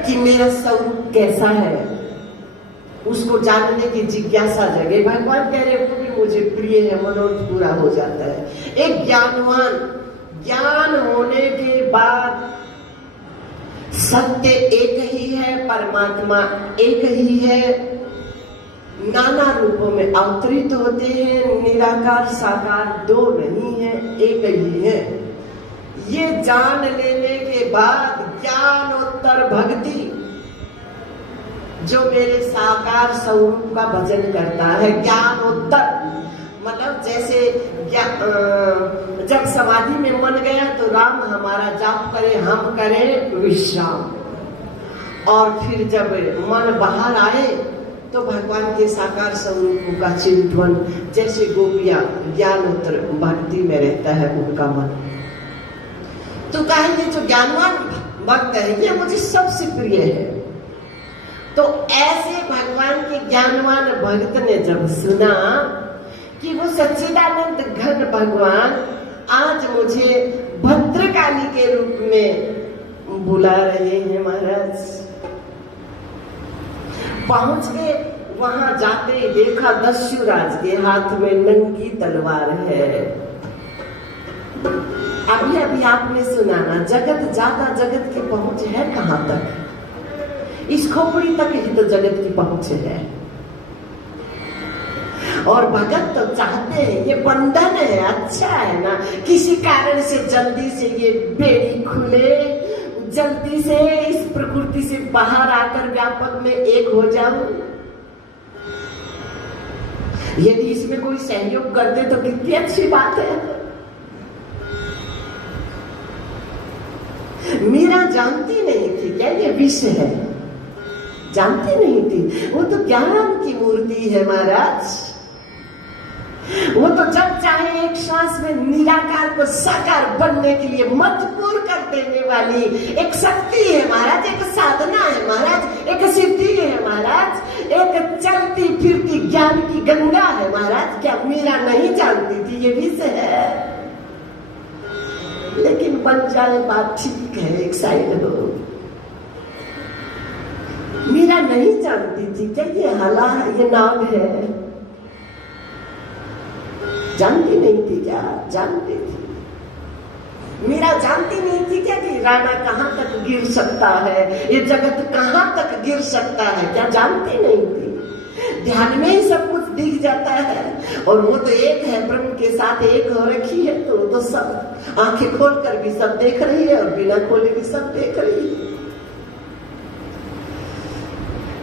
कि मेरा स्वरूप कैसा है, उसको जानने की जिज्ञासा जगे। भगवान कह रहे वो भी मुझे प्रिय है, मनोरथ पूरा हो जाता है। एक ज्ञानवान, ज्ञान होने के बाद सत्य एक ही है, परमात्मा एक ही है, नाना रूपों में अवतरित होते हैं, निराकार साकार दो नहीं है, एक ही है। ये जान लेने के बाद ज्ञानोत्तर भक्ति, जो मेरे साकार स्वरूप का भजन करता है, ज्ञानोत्तर मतलब जैसे जब समाधि में मन गया तो राम हमारा जाप करे, हम करें विश्राम, और फिर जब मन बाहर आए तो भगवान के साकार स्वरूप का चिंतन, जैसे गोपियां ज्ञानोत्तर भक्ति में रहता है उनका मन। तो कहेंगे जो ज्ञानवान भक्त है ये मुझे सबसे प्रिय है। तो ऐसे भगवान के ज्ञानवान भक्त ने जब सुना कि वो सच्चिदानंद घन भगवान आज मुझे भद्रकाली के रूप में बुला रहे हैं महाराज, पहुंच गए। वहां जाते देखा दस्युराज के हाथ में नंगी तलवार है। अभी अभी आपने सुना ना, जगत जाता, जगत की पहुंच है कहां तक? इस खोपड़ी तक ही तो जगत की पहुंच है। और भगत तो चाहते हैं, ये बंधन है, अच्छा है ना, किसी कारण से जल्दी से ये बेड़ी खुले, जल्दी से इस प्रकृति से बाहर आकर व्यापक में एक हो जाऊं। यदि इसमें कोई सहयोग करते तो कितनी अच्छी बात है। मीरा जानती नहीं थी क्या ये विष है, जानती नहीं थी। वो तो ज्ञान की मूर्ति है महाराज। वो तो जब चाहे एक श्वास में निराकार को साकार बनने के लिए मजबूर कर देने वाली एक शक्ति है महाराज, एक साधना है महाराज, एक सिद्धि है महाराज, एक चलती फिरती ज्ञान की गंगा है महाराज। क्या मीरा नहीं जानती थी ये विषय है? लेकिन बन जाए बात ठीक है, एक साइड हो। मीरा नहीं जानती थी क्या ये हला है, ये नाग है? जानती नहीं थी क्या? जानती थी। मीरा जानती नहीं थी क्या कि राणा कहां तक गिर सकता है, ये जगत कहां तक गिर सकता है? क्या जानती नहीं थी? ध्यान में ही सब कुछ दिख जाता है। और वो तो एक है, ब्रह्म के साथ एक हो रखी है, तो सब आंखें खोलकर भी सब देख रही है और बिना खोले भी सब देख रही है।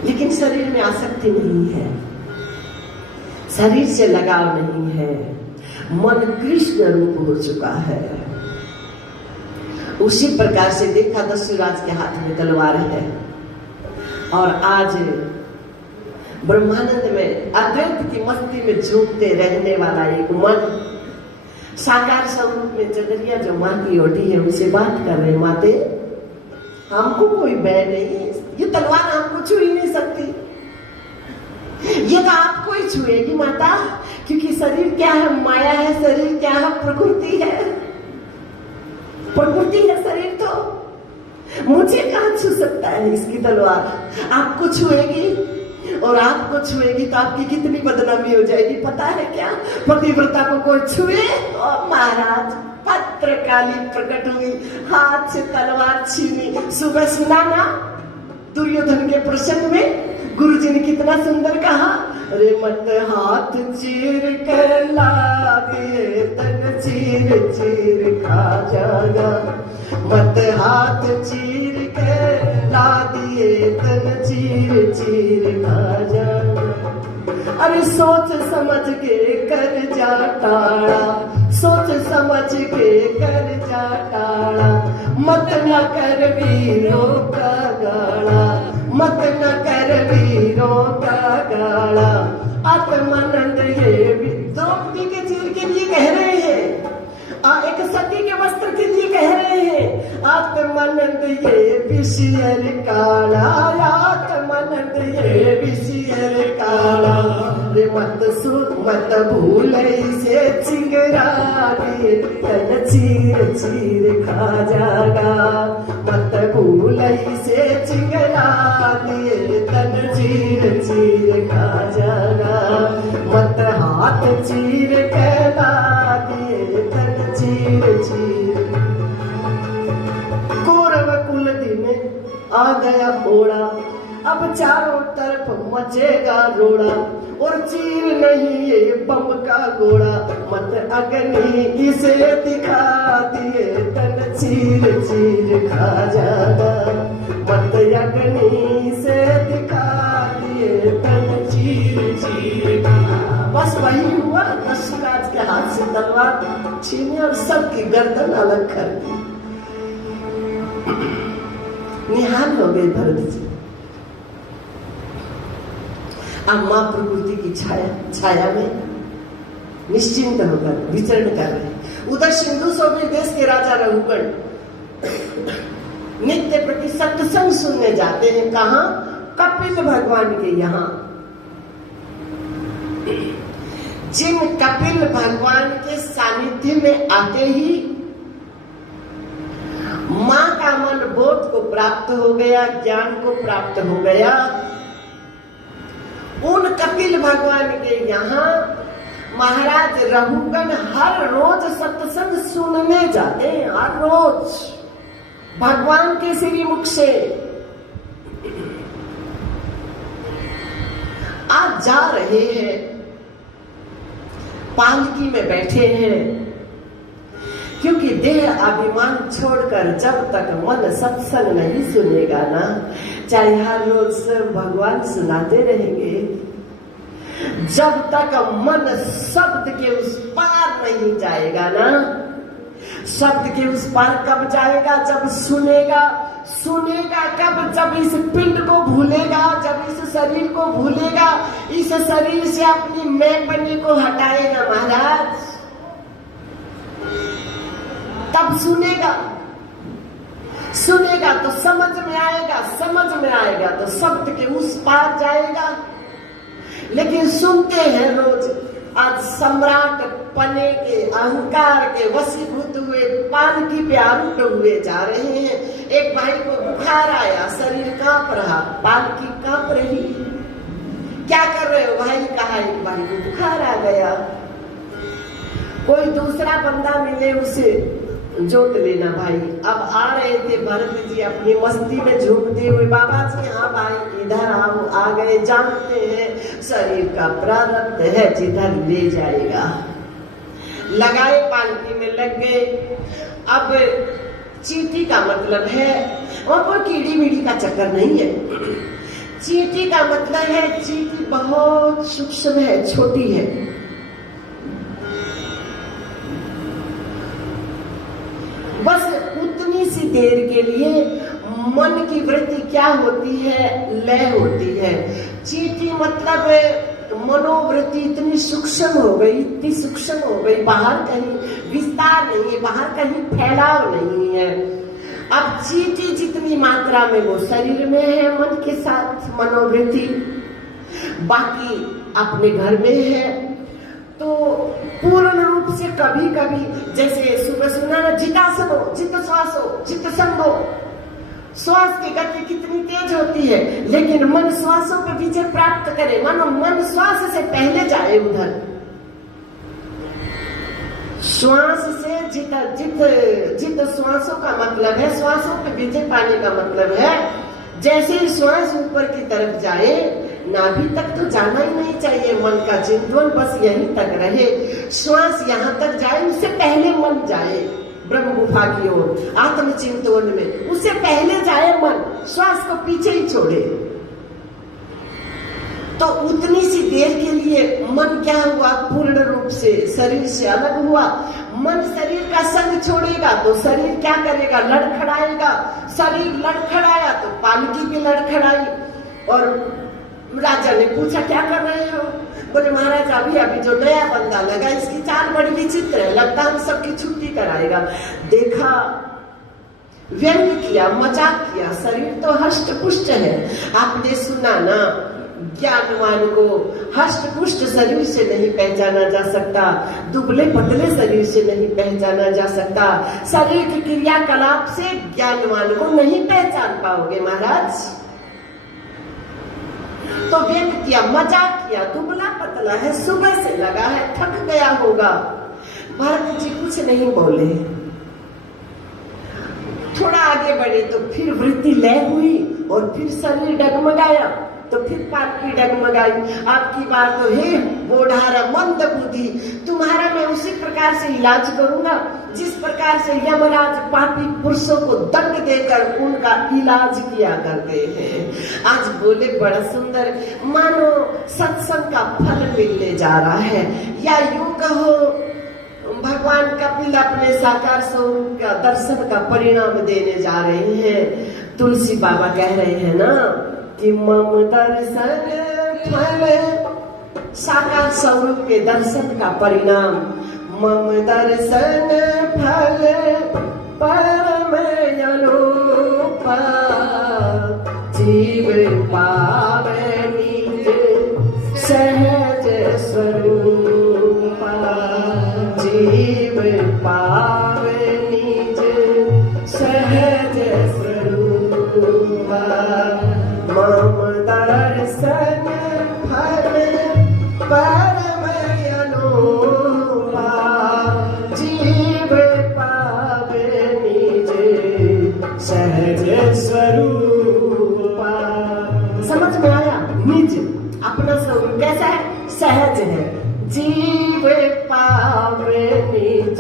लेकिन शरीर में आसक्ति नहीं है, शरीर से लगाव नहीं है, मन कृष्ण रूप हो चुका है। उसी प्रकार से देखा दस्युराज के हाथ में तलवार है, और आज ब्रह्मानंद में अद्वैत की मस्ती में झूमते रहने वाला एक मन साकार स्वरूप में चंद्रिया जो माँ की ओटी है उनसे बात कर रहे, माते हमको कोई भय नहीं है, ये तलवार हमको छू ही नहीं सकती, ये तो आपको ही छुएगी माता, क्योंकि शरीर क्या है? माया है। शरीर क्या है? प्रकृति है। प्रकृति है शरीर, तो मुझे कहां छू सकता है इसकी तलवार? आपको छुएगी, और आपको छुएगी तो आपकी कितनी बदनामी हो जाएगी पता है क्या? पतिव्रता को कोई छुए तो महाराज भद्रकाली प्रकट हुई, हाथ से तलवार छीनी। सुबह सुना ना दुर्योधन के प्रसंग में गुरुजी ने कितना सुंदर कहा, अरे मत हाथ चीर कर ला दिए तन चीर चीर खा जाना, मत हाथ चीर कर ला दिए तन चीर चीर खा जाना। अरे सोच समझ के कर जा टाड़ा, सोच समझ के कर जा टाड़ा, मत न कर वीरों का गाड़ा, मत न कर वीरों का गाड़ा। आत्मानंद ये भी द्रौपदी के चीर के लिए कह रहे हैं, एक सती के वस्त्र के लिए कह रहे हैं, आत्मानंद ये विषयर काला, आत्मानंद ये विषयर काला। रे मत भूल से चिंगरा दिए तन चीर चीर खा जागा। मत भूल से चिंगरा दिए तन चीर चीर खा जागा। मत हाथ चीर कहला दिए तन चीर चीर। कौरव कुल दिन आ गया घोड़ा, अब चारों तरफ मचेगा रोड़ा। और चीर नहीं ये बम का घोड़ा, मत अग्नि इसे दिखा दिए तन चीर चीर खा जागा। मत अग्नि से दिखा दिए तन चीर चीर। बस वही हुआ, दशरथ के हाथ से तलवार छीनी और सबकी गर्दन अलग कर दी। निहाल हो गए भरत जी। अब मां प्रकृति की छाया में निश्चिंत होकर विचरण कर रहे। उधर सिंधु सौम्य देश के राजा रघुगण नित्य प्रति सत्संग सुनने जाते हैं। कहा? कपिल भगवान के यहाँ। जिन कपिल भगवान के सानिध्य में आते ही मां का मन बोध को प्राप्त हो गया, ज्ञान को प्राप्त हो गया। उन कपिल भगवान के यहाँ महाराज रघुगण हर रोज सत्संग सुनने जाते हैं, हर रोज भगवान के श्री मुख से। आज जा रहे हैं, पालकी में बैठे हैं, क्योंकि देह अभिमान छोड़कर जब तक मन सत्संग नहीं सुनेगा ना, चाहे हर रोज भगवान सुनाते रहेंगे, जब तक मन शब्द के उस पार नहीं जाएगा ना। शब्द के उस पार कब जाएगा? जब सुनेगा। सुनेगा कब? जब इस पिंड को भूलेगा, जब इस शरीर को भूलेगा, इस शरीर से अपनी मैंपनी को हटाएगा महाराज, तब सुनेगा। सुनेगा तो समझ में आएगा, समझ में आएगा तो शब्द के उस पार जाएगा। लेकिन सुनते हैं रोज। आज सम्राट पने के अहंकार के वशीभूत हुए पालकी पे आरूढ़ हुए जा रहे हैं। एक भाई को बुखार आया, शरीर कांप रहा, पालकी कांप रही। क्या कर रहे हो भाई? कहा एक भाई को बुखार आ गया। कोई दूसरा बंदा मिले उसे जोत लेना भाई। अब आ रहे थे भरत जी अपनी मस्ती में झूमते हुए, बाबा जी हाँ भाई इधर आओ। आ गए। जानते हैं शरीर का प्रारब्ध है, जिधर ले जाएगा। लगाए, पालकी में लग गए। अब चींटी का मतलब है, और कोई कीड़ी मीड़ी का चक्कर नहीं है। चींटी का मतलब है चींटी बहुत सूक्ष्म है, छोटी है। बस उतनी सी देर के लिए मन की वृत्ति क्या होती है? लय होती है। चींटी मतलब मनोवृत्ति इतनी सूक्ष्म हो गई, इतनी सूक्ष्म हो गई, बाहर कहीं विस्तार नहीं है, बाहर कहीं फैलाव नहीं है। अब चींटी जितनी मात्रा में वो शरीर में है मन के साथ मनोवृत्ति, बाकी अपने घर में है। तो पूर्ण रूप से कभी कभी जैसे सुबह सुना ना, जितासनो, जित श्वासो, जित संगो। श्वास की गति कितनी तेज होती है, लेकिन मन श्वासों पर विजय प्राप्त करे। मन श्वास से पहले जाए उधर। श्वास से जित श्वासों का मतलब है, श्वासों पे विजय पाने का मतलब है। जैसे ही श्वास ऊपर की तरफ जाए, नाभि तक तो जाना ही नहीं चाहिए मन का चिंतन, बस यहीं तक रहे। श्वास यहाँ तक जाए, उससे पहले मन जाए ब्रह्म गुफा की ओर, आत्म चिंतन में, उससे पहले जाए मन, श्वास को पीछे ही छोड़े। तो उतनी सी देर के लिए मन क्या हुआ? पूर्ण रूप से शरीर से अलग हुआ। मन शरीर का संग छोड़ेगा तो शरीर क्या करेगा? लड़खड़ाएगा। शरीर लड़खड़ाया तो पालकी भी लड़खड़ाई। और राजा ने पूछा क्या कर रहे हो? बोले महाराज अभी जो नया बंदा लगा, इसकी चाल बड़ी विचित्र है, लगता है हम सबकी छुट्टी कराएगा। देखा व्यंग किया, मजाक किया। शरीर तो हष्ट पुष्ट है। आपने सुना ना, ज्ञानवान को हष्ट पुष्ट शरीर से नहीं पहचाना जा सकता, दुबले पतले शरीर से नहीं पहचाना जा सकता। शरीर की क्रियाकलाप से ज्ञानवान को नहीं पहचान पाओगे महाराज। तो व्यंग किया, मजाक किया, दुबला पतला है, सुबह से लगा है, थक गया होगा। भरत जी कुछ नहीं बोले। थोड़ा आगे बढ़े तो फिर वृत्ति लय हुई और फिर शरीर डगमगाया, तो फिर पालकी डगमगाई। आपकी बात तो हे बोढ़ारा मंद बुद्धि, तुम्हारा मैं उसी प्रकार से इलाज करूंगा जिस प्रकार से यमराज पापी पुरुषों को दंड देकर उनका इलाज किया करते हैं। आज बोले बड़ा सुंदर, मानो सत्संग का फल मिलने जा रहा है, या यूं कहो भगवान कपिल अपने साकार स्वरूप का दर्शन का परिणाम देने जा रहे हैं। तुलसी बाबा कह रहे हैं ना कि मम दर्शन फल, साकार स्वरूप के दर्शन का परिणाम, मम दर्शन फल परम अनूपा, जीव पावे निज सहज स्वरूपा, जीव पावे निज सहज स्वरूपा, मम दर्शन फल परम अनूपा, जीव पावे निज सहज स्वरूपा। समझ में आया? निज अपना स्वरूप कैसा है? सहज है। जीव पावे निज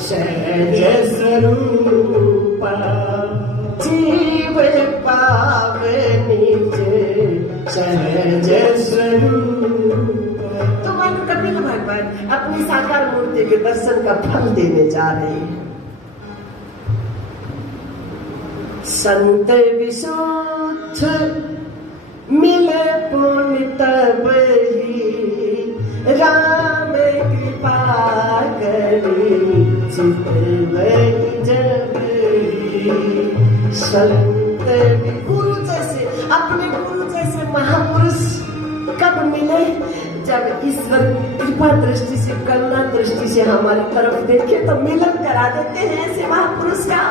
सहज स्वरूपा, जीव पावे निज सहज स्वरूपा। तो मन कपिल भगवान अपनी साकार मूर्ति के दर्शन का फल देने जा रहे हैं। संत विशुद्ध मिले पुण्य तब ही, राम कृपा करी चित वही जब ही। संत गुरु जैसे, अपने गुरु जैसे महापुरुष कब मिले? जब ईश्वर कृपा दृष्टि से, करुणा दृष्टि से हमारी तरफ देखे तो मिलन करा देते हैं ऐसे महापुरुष का।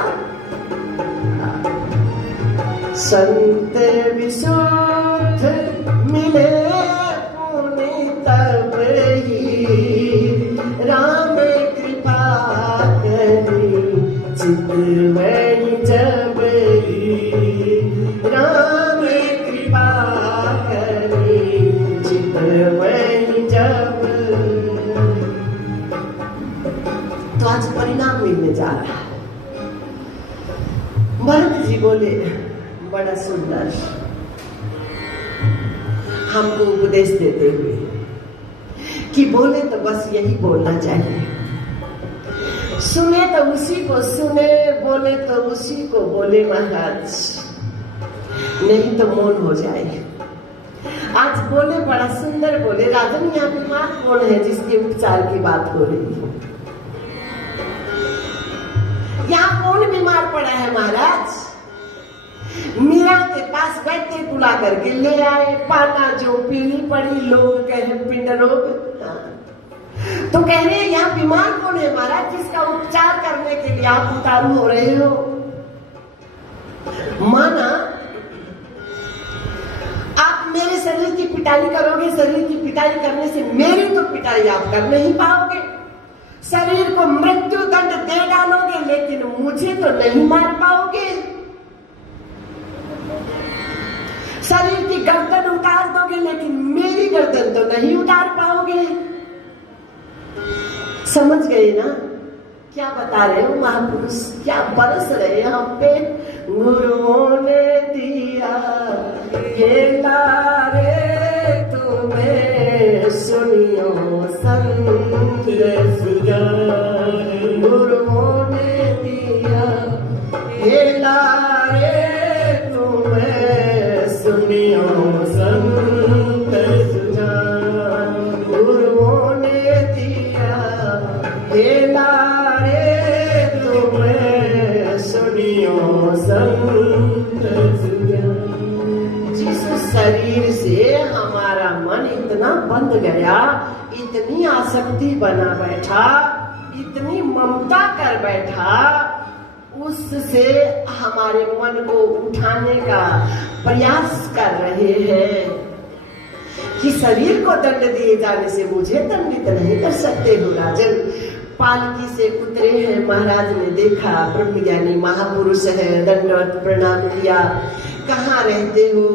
संत विशुद्ध मिले पुण्य तब ही, राम कृपा करी चित वही जब ही, राम कृपा करी चित वही जब। तो आज परिणाम मिलने जा रहा है। भरत जी बोले बड़ा सुंदर, हमको उपदेश देते हुए कि बोले तो बस यही बोलना चाहिए, सुने तो उसी को सुने, बोले तो उसी को बोले महाराज, नहीं तो मौन हो जाए। आज बोले बड़ा सुंदर बोले। राजन यहाँ बीमार कौन है जिसके उपचार की बात हो रही है? यहाँ कौन बीमार पड़ा है महाराज? मीरा के पास बैठे बुला करके ले आए, पाना जो पीली पड़ी, लोग कहे पिंड रोग। तो कह रहे हैं यहाँ बीमार कौन है महाराज जिसका उपचार करने के लिए आप उतारू हो रहे हो? माना आप मेरे शरीर की पिटाई करोगे, शरीर की पिटाई करने से मेरी तो पिटाई आप कर नहीं पाओगे। शरीर को मृत्यु दंड दे डालोगे लेकिन मुझे तो नहीं मार पाओगे। शरीर की गर्दन उतार दोगे लेकिन मेरी गर्दन तो नहीं उतार पाओगे। समझ गए ना क्या बता रहे हो महापुरुष? क्या बरस रहे हैं हम पे? गुरुओं ने दिया ये लारे तुम्हें, सुनियो संत सुजान। गुरुओं ने दिया ये लारे तुम्हें, सुनियो संत सुजान। गुरुओं ने दिया ये लारे तुम्हें, सुनियो शरीर से हमारा मन इतना बंध गया, इतनी आसक्ति बना बैठा, इतनी ममता कर बैठा, उससे हमारे मन को उठाने का प्रयास कर रहे हैं कि शरीर को दंड दिए जाने से मुझे दंडित नहीं कर सकते हो राजन। पालकी से उतरे हैं, महाराज ने देखा ब्रह्मज्ञानी महापुरुष है, दंडवत प्रणाम किया। कहाँ रहते हो,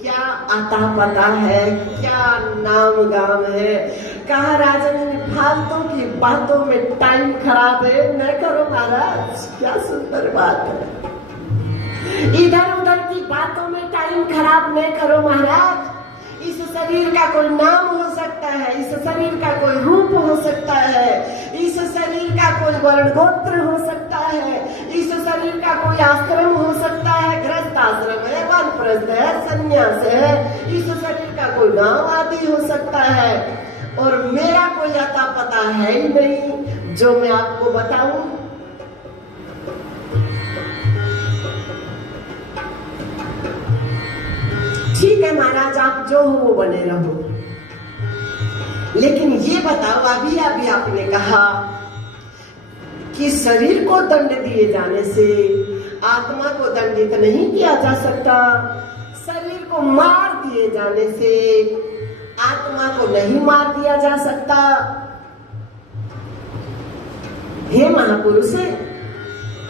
क्या आता पता है, क्या नाम गाम है? कहा राजन फालतू की बातों में टाइम खराब है, न करो महाराज। क्या सुंदर बात है, इधर उधर की बातों में टाइम खराब न करो महाराज। इस शरीर का कोई नाम हो सकता है, इस शरीर का कोई रूप हो सकता है, इस शरीर का कोई वर्ण गोत्र हो सकता है, इस शरीर का कोई आश्रम हो सकता है, गृहस्थ आश्रम है, वानप्रस्थ है, संन्यास है, इस शरीर का कोई गांव आदि हो सकता है। और मेरा कोई अता पता है ही नहीं जो मैं आपको बताऊं। ठीक है महाराज, आप जो हो वो बने रहो, लेकिन ये बताओ, अभी आपने कहा कि शरीर को दंड दिए जाने से आत्मा को दंडित नहीं किया जा सकता, शरीर को मार दिए जाने से आत्मा को नहीं मार दिया जा सकता। हे महापुरुष,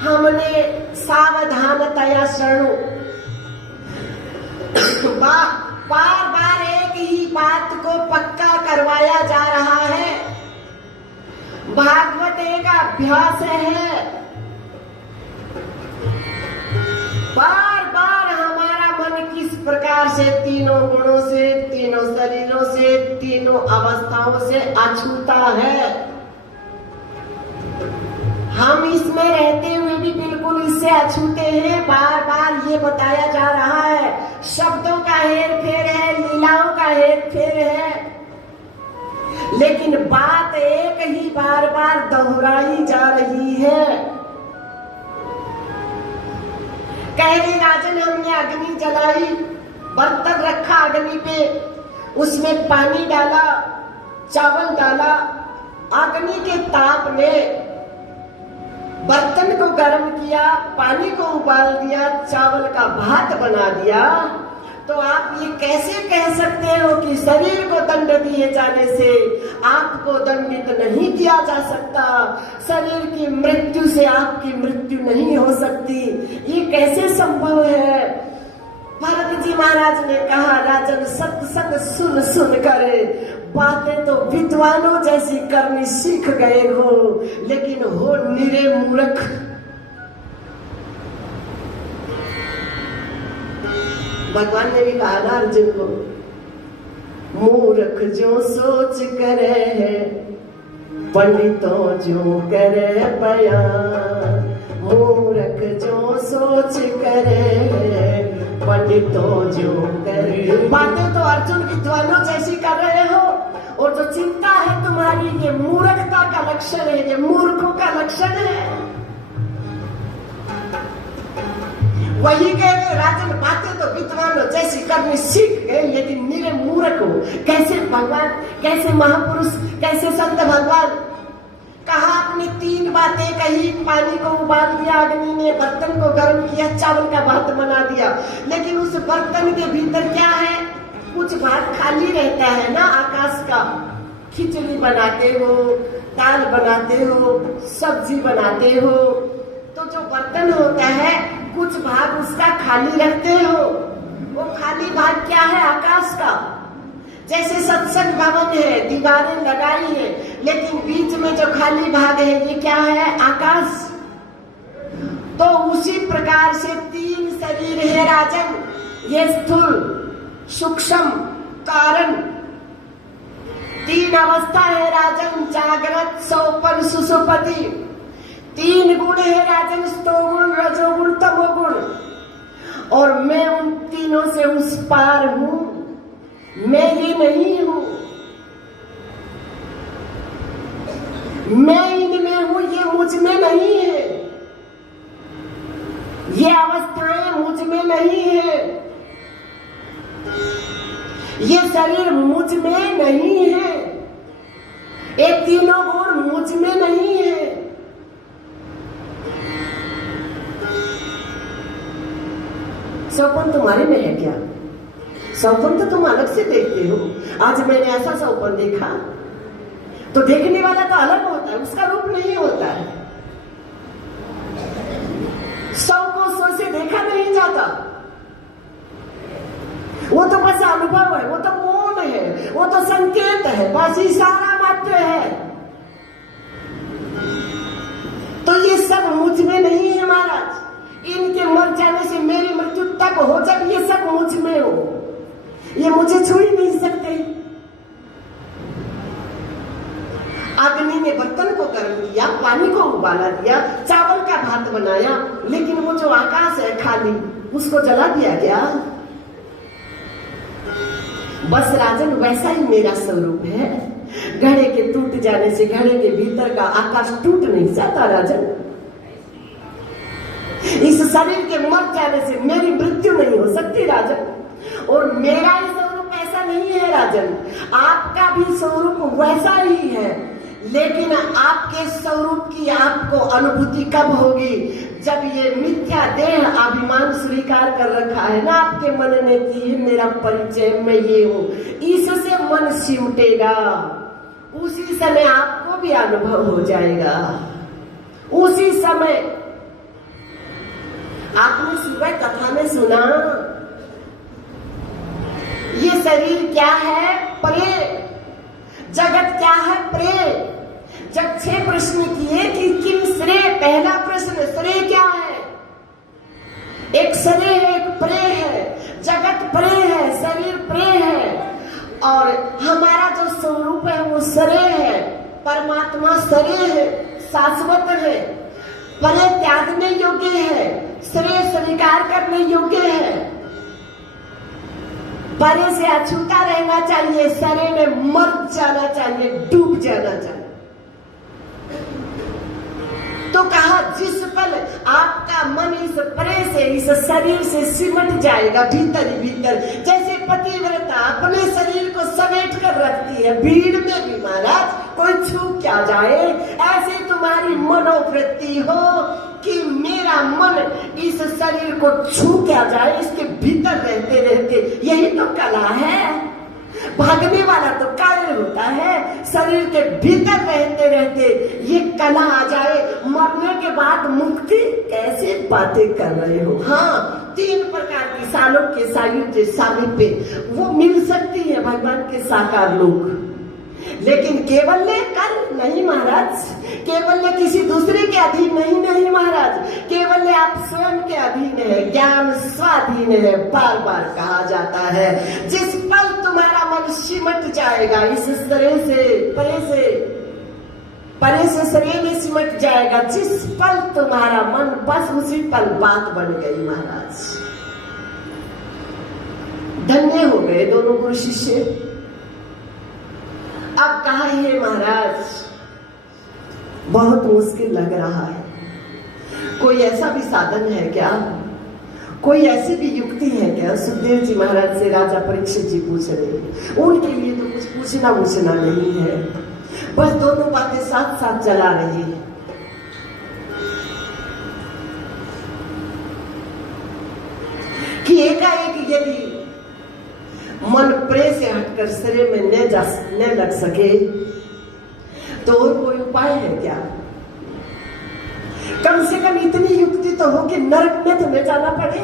हमने सावधानतया शरणु, बार बार एक ही बात को पक्का करवाया जा रहा है। भागवत एक अभ्यास है, बार बार हमारा मन किस प्रकार से तीनों गुणों से, तीनों शरीरों से, तीनों अवस्थाओं से अछूता है। हम इसमें रहते हुए भी बिल्कुल इससे अछूते हैं। बार बार ये बताया जा रहा है, शब्दों का हेर फेर है, लीलाओं का हेर फेर है, लेकिन बात एक ही बार बार दोहराई जा रही है। कह रहे राजन, हमने अग्नि जलाई, बर्तन रखा अग्नि पे, उसमें पानी डाला, चावल डाला, अग्नि के ताप ने बर्तन को गर्म किया, पानी को उबाल दिया, चावल का भात बना दिया। तो आप ये कैसे कह सकते हो कि शरीर को दंड दिए जाने से आपको दंडित नहीं किया जा सकता, शरीर की मृत्यु से आपकी मृत्यु नहीं हो सकती, ये कैसे संभव है? भरत जी महाराज ने कहा, राजन सत्संग सुन सुन करे बातें तो विद्वानों जैसी करनी सीख गए हो, लेकिन हो निरे मूर्ख। भगवान ने भी कहा ना अर्जुन को, मूर्ख जो सोच करे है, पंडितों जो करे बयान, मूर्ख जो सोच करे है, पंडितों जो करे। बातें तो अर्जुन विद्वानों जैसी कर रहे हो, और जो चिंता है तुम्हारी, ये मूर्खता का लक्षण है, ये मूर्खों का लक्षण है। वही कह रहे राजन, बातें तो विद्वानों जैसी करनी सीख गए, लेकिन मेरे मूर्ख हो। कैसे भगवान, कैसे महापुरुष, कैसे संत भगवान? कहा आपने तीन बातें कही, पानी को उबाल दिया अग्नि ने, बर्तन को गर्म किया, चावल का भात बना दिया, लेकिन उस बर्तन के भीतर क्या है? कुछ भाग खाली रहता है ना, आकाश का। खिचड़ी बनाते हो, दाल बनाते हो, सब्जी बनाते हो, तो जो बर्तन होता है कुछ भाग उसका खाली रखते हो। वो खाली भाग क्या है? आकाश का। जैसे सत्संग भवन है, दीवारें लगाई है, लेकिन बीच में जो खाली भाग है ये क्या है? आकाश। तो उसी प्रकार से तीन शरीर है राजन, ये स्थूल, सूक्ष्म, कारण। तीन अवस्था है राजन, जागृत, स्वप्न, सुषुप्ति। तीन गुण है राजन, सतोगुण, रजोगुण, तमोगुण। और मैं उन तीनों से उस पार हूं, मैं ये नहीं हूं, मैं इनमें हूं, ये मुझ में नहीं है, ये अवस्थाएं मुझ में नहीं है। ये शरीर मुझ में नहीं है, ये तीनों गुण मुझ में नहीं है। सौपन तुम्हारे में है क्या? सौपन तो तुम अलग से देखते हो। आज मैंने ऐसा सौपन देखा, तो देखने वाला तो अलग होता है, उसका रूप नहीं होता है। 100 को 100 से देखा नहीं जाता, वो तो बस अनुभव है, वो तो मौन है, वो तो संकेत है, बस इशारा मात्र है। तो ये सब मुझ में नहीं है महाराज। इनके मर जाने से मेरी मृत्यु तब हो जब ये सब मुझ में हो। ये मुझे छू ही नहीं सकते। अग्नि ने बर्तन को गर्म किया, पानी को उबाला दिया, चावल का भात बनाया, लेकिन वो जो आकाश है खाली, उसको जला दिया गया। बस राजन वैसा ही मेरा स्वरूप है। घड़े के टूट जाने से घड़े के भीतर का आकाश टूट नहीं जाता राजन। इस शरीर के मर जाने से मेरी मृत्यु नहीं हो सकती राजन। और मेरा ही स्वरूप ऐसा नहीं है राजन, आपका भी स्वरूप वैसा ही है। लेकिन आपके स्वरूप की आपको अनुभूति कब होगी? जब ये मिथ्या देह अभिमान स्वीकार कर रखा है ना आपके मन ने कि मेरा परिचय मैं ये हूं, इससे मन सिमटेगा। उसी समय आपको भी अनुभव हो जाएगा। उसी समय आपने सुबह कथा में सुना, ये शरीर क्या है? प्रेय। जगत क्या है? प्रेय। जब 6 प्रश्न किए कि किम श्रेय, पहला प्रश्न श्रेय क्या है? एक श्रेय है, एक प्रेय है। जगत प्रेय है, शरीर प्रेय है, और हमारा जो स्वरूप है वो श्रेय है। परमात्मा श्रेय है, शाश्वत है, प्रेय त्यागने योग्य है, श्रेय स्वीकार करने योग्य है। परे से अछूता रहना चाहिए, शरीर में मर जाना चाहिए, डूब जाना चाहिए। तो कहा जिस पल आपका मन इस प्रेय से, इस शरीर से सिमट जाएगा भीतर ही भीतर, जैसे पतिव्रता अपने शरीर को समेट कर रखती है भीड़ में भी महाराज, कोई छू क्या जाए, ऐसे तुम्हारी मनोवृत्ति हो कि मेरा मन इस शरीर को छू क्या जाए, इसके भीतर रहते रहते। यही तो कला है। भागने वाला तो कायर होता है, शरीर के भीतर रहते रहते ये कला आ जाए। मरने के बाद मुक्ति कैसे बातें कर रहे हो? हाँ, 3 प्रकार की सालों के सायुज्य सामीप्य वो मिल सकती है भगवान के साकार लोग, लेकिन केवल्य कल नहीं महाराज। केवल्य किसी दूसरे के अधीन नहीं महाराज। केवल्य आप स्वयं के अधीन है, ज्ञान स्वाधीन है। बार बार कहा जाता है जिस पल तुम्हारा मन सिमट जाएगा इस तरह से, परे से शरीर में सिमट जाएगा, जिस पल तुम्हारा मन, बस उसी पल बात बन गई महाराज। धन्य हो गए दोनों गुरु शिष्य। अब कहा है महाराज बहुत मुश्किल लग रहा है, कोई ऐसा भी साधन है क्या? कोई ऐसी भी युक्ति है क्या? सुखदेव जी महाराज से राजा परीक्षित जी पूछ रहे हैं। उनके लिए तो कुछ पूछना नहीं है, बस दोनों बातें साथ साथ चला रही है। कि एकाएक यदि मन प्रेय से हटकर शरीर में न लग सके तो और कोई उपाय है क्या? कम से कम इतनी युक्ति तो हो कि नरक में तुम्हें जाना पड़े।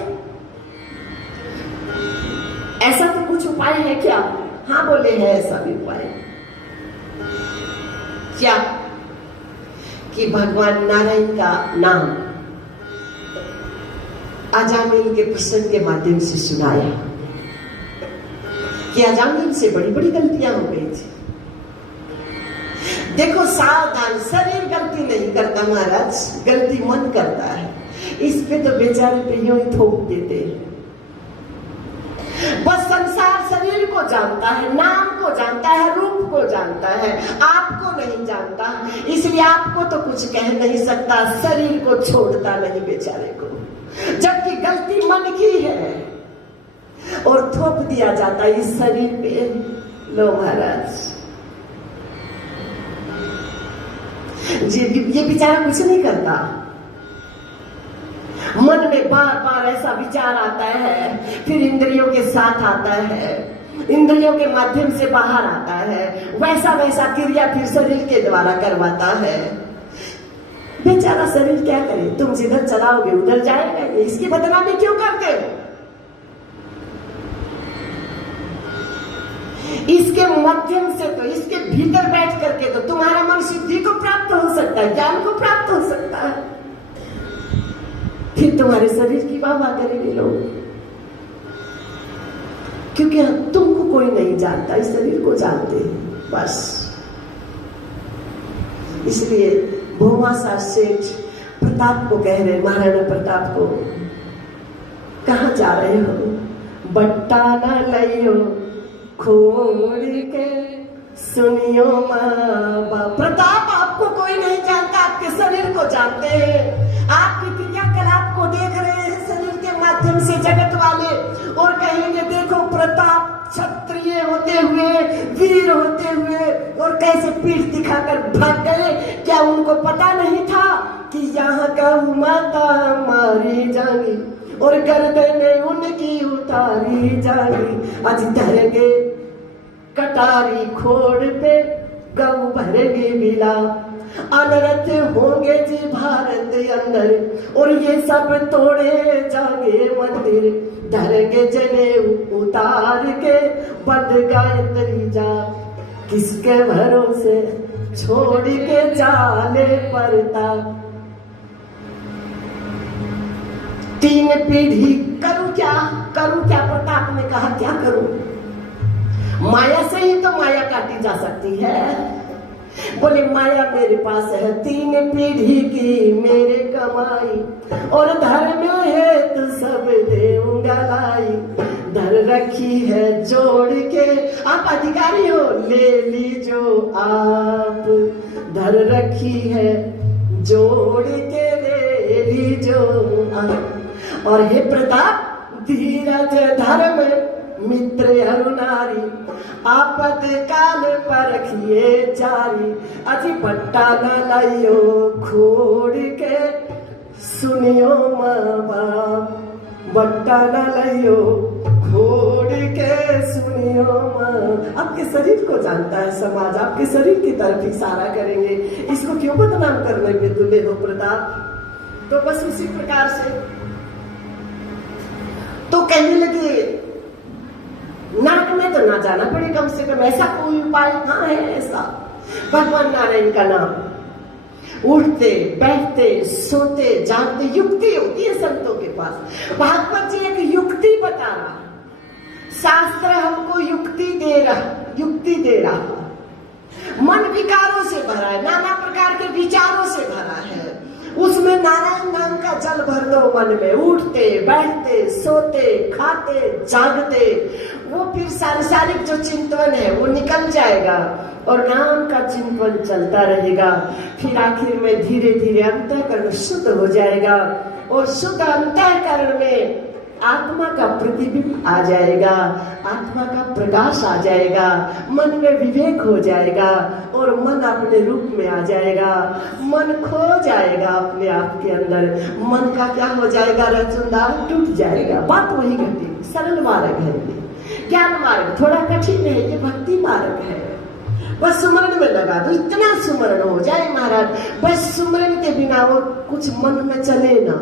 ऐसा तो कुछ उपाय है क्या? हाँ बोले है ऐसा भी उपाय। क्या? कि भगवान नारायण का नाम अजामिल के प्रसंग के माध्यम से सुनाया कि अजामिल से बड़ी बड़ी गलतियां हो गई थी। देखो सावधान, शरीर गलती नहीं करता महाराज, गलती मन करता है। इस पे तो बेचारे पे यूं ही थोप देते हैं। बस संसार शरीर को जानता है, नाम को जानता है, रूप को जानता है, आपको नहीं जानता। इसलिए आपको तो कुछ कह नहीं सकता, शरीर को छोड़ता नहीं बेचारे को। जबकि गलती मन की है, और थोप दिया जाता है इस शरीर पे। लो महाराज, ये बेचारा कुछ नहीं करता। मन में बार बार ऐसा विचार आता है, फिर इंद्रियों के साथ आता है, इंद्रियों के माध्यम से बाहर आता है, वैसा वैसा क्रिया फिर शरीर के द्वारा करवाता है। बेचारा शरीर क्या करे, तुम जिधर चलाओगे उधर जाएगा। इसकी बदनामी क्यों करते हो? इसके माध्यम से तो, इसके भीतर बैठ करके तो तुम्हारा मन सिद्धि को प्राप्त हो सकता है, ज्ञान को प्राप्त हो सकता है। फिर तुम्हारे शरीर की वाह करेंगे लोग, क्योंकि तुमको कोई नहीं जानता, इस शरीर को जानते हैं बस। इसलिए भोमासा सेठ प्रताप को कह रहे, महाराणा प्रताप को, कहाँ जा रहे हो? बट्टा ना लियो खोड़ के सुनियो माँ। प्रताप, आपको कोई नहीं जानता, आपके शरीर को जानते हैं, आपकी क्रियाकलाप को देख रहे हैं शरीर के माध्यम से जगत वाले, और कहेंगे देखो प्रताप क्षत्रिय होते हुए, वीर होते हुए, और कैसे पीठ दिखाकर भाग गए। क्या उनको पता नहीं था कि यहाँ का माता मारी जाएगी और गर्दनें उनकी उतारी जाएगी। आज धरेंगे कटारी खोड़ पे, गऊ भरेंगे बिला, अनरथ होंगे जी भारत अंदर, और ये सब तोड़े जाएंगे मंदिर। धरेंगे जने उतार के बद गायत्री जा, किसके भरोसे छोड़ के जाले पड़ता। 3 पीढ़ी करूं क्या, करूं क्या? प्रताप ने कहा क्या करूं? माया से ही तो माया काटी जा सकती है। बोले माया मेरे पास है 3 पीढ़ी की मेरे कमाई, और धर्म है तो सब देऊंगा लाई। धर रखी है जोड़ के, आप अधिकारी हो ले लीजो आप। धर रखी है जोड़ के ले लीजो आप। और हे प्रताप, धीरज धर्म मित्र अरुणारी, आपद काल पर रखिए जारी। अजी पट्टा न लाइयो खोड़ के सुनियो माँ बाप। बट्टा न लाइयो खोड़ के सुनियो माँ। आपके शरीर को जानता है समाज, आपके शरीर की तरफ इशारा करेंगे। इसको क्यों बदनाम करने में तुले हो प्रताप? तो बस उसी प्रकार से तो कहने लगे नरक में तो ना जाना पड़े, कम से कम ऐसा कोई उपाय कहाँ है ऐसा? भगवान नारायण का नाम, उठते बैठते सोते जागते, युक्ति होती है संतों के पास। भागवत जी एक युक्ति बता रहा, शास्त्र हमको युक्ति दे रहा। मन विकारों से भरा है, नाना प्रकार के विचारों से भरा है, उसमें नारायण नाम का जल भर दो मन में। उठते बैठते सोते खाते जागते, वो फिर सांसारिक जो चिंतन है वो निकल जाएगा और नाम का चिंतन चलता रहेगा। फिर आखिर में धीरे धीरे अंतःकरण शुद्ध हो जाएगा, और शुद्ध अंतःकरण में आत्मा का प्रतिबिंब आ जाएगा, आत्मा का प्रकाश आ जाएगा, मन में विवेक हो जाएगा, और मन अपने रूप में आ जाएगा। मन खो जाएगा अपने आप के अंदर, मन का क्या हो जाएगा? रचनदार टूट जाएगा। बात वही घटी। सरल मार्ग है ये, ज्ञान मार्ग थोड़ा कठिन है, ये भक्ति मार्ग है। बस सुमरण में लगा दो, इतना सुमरण हो जाए महाराज, बस सुमरण के बिना वो कुछ मन में चले ना,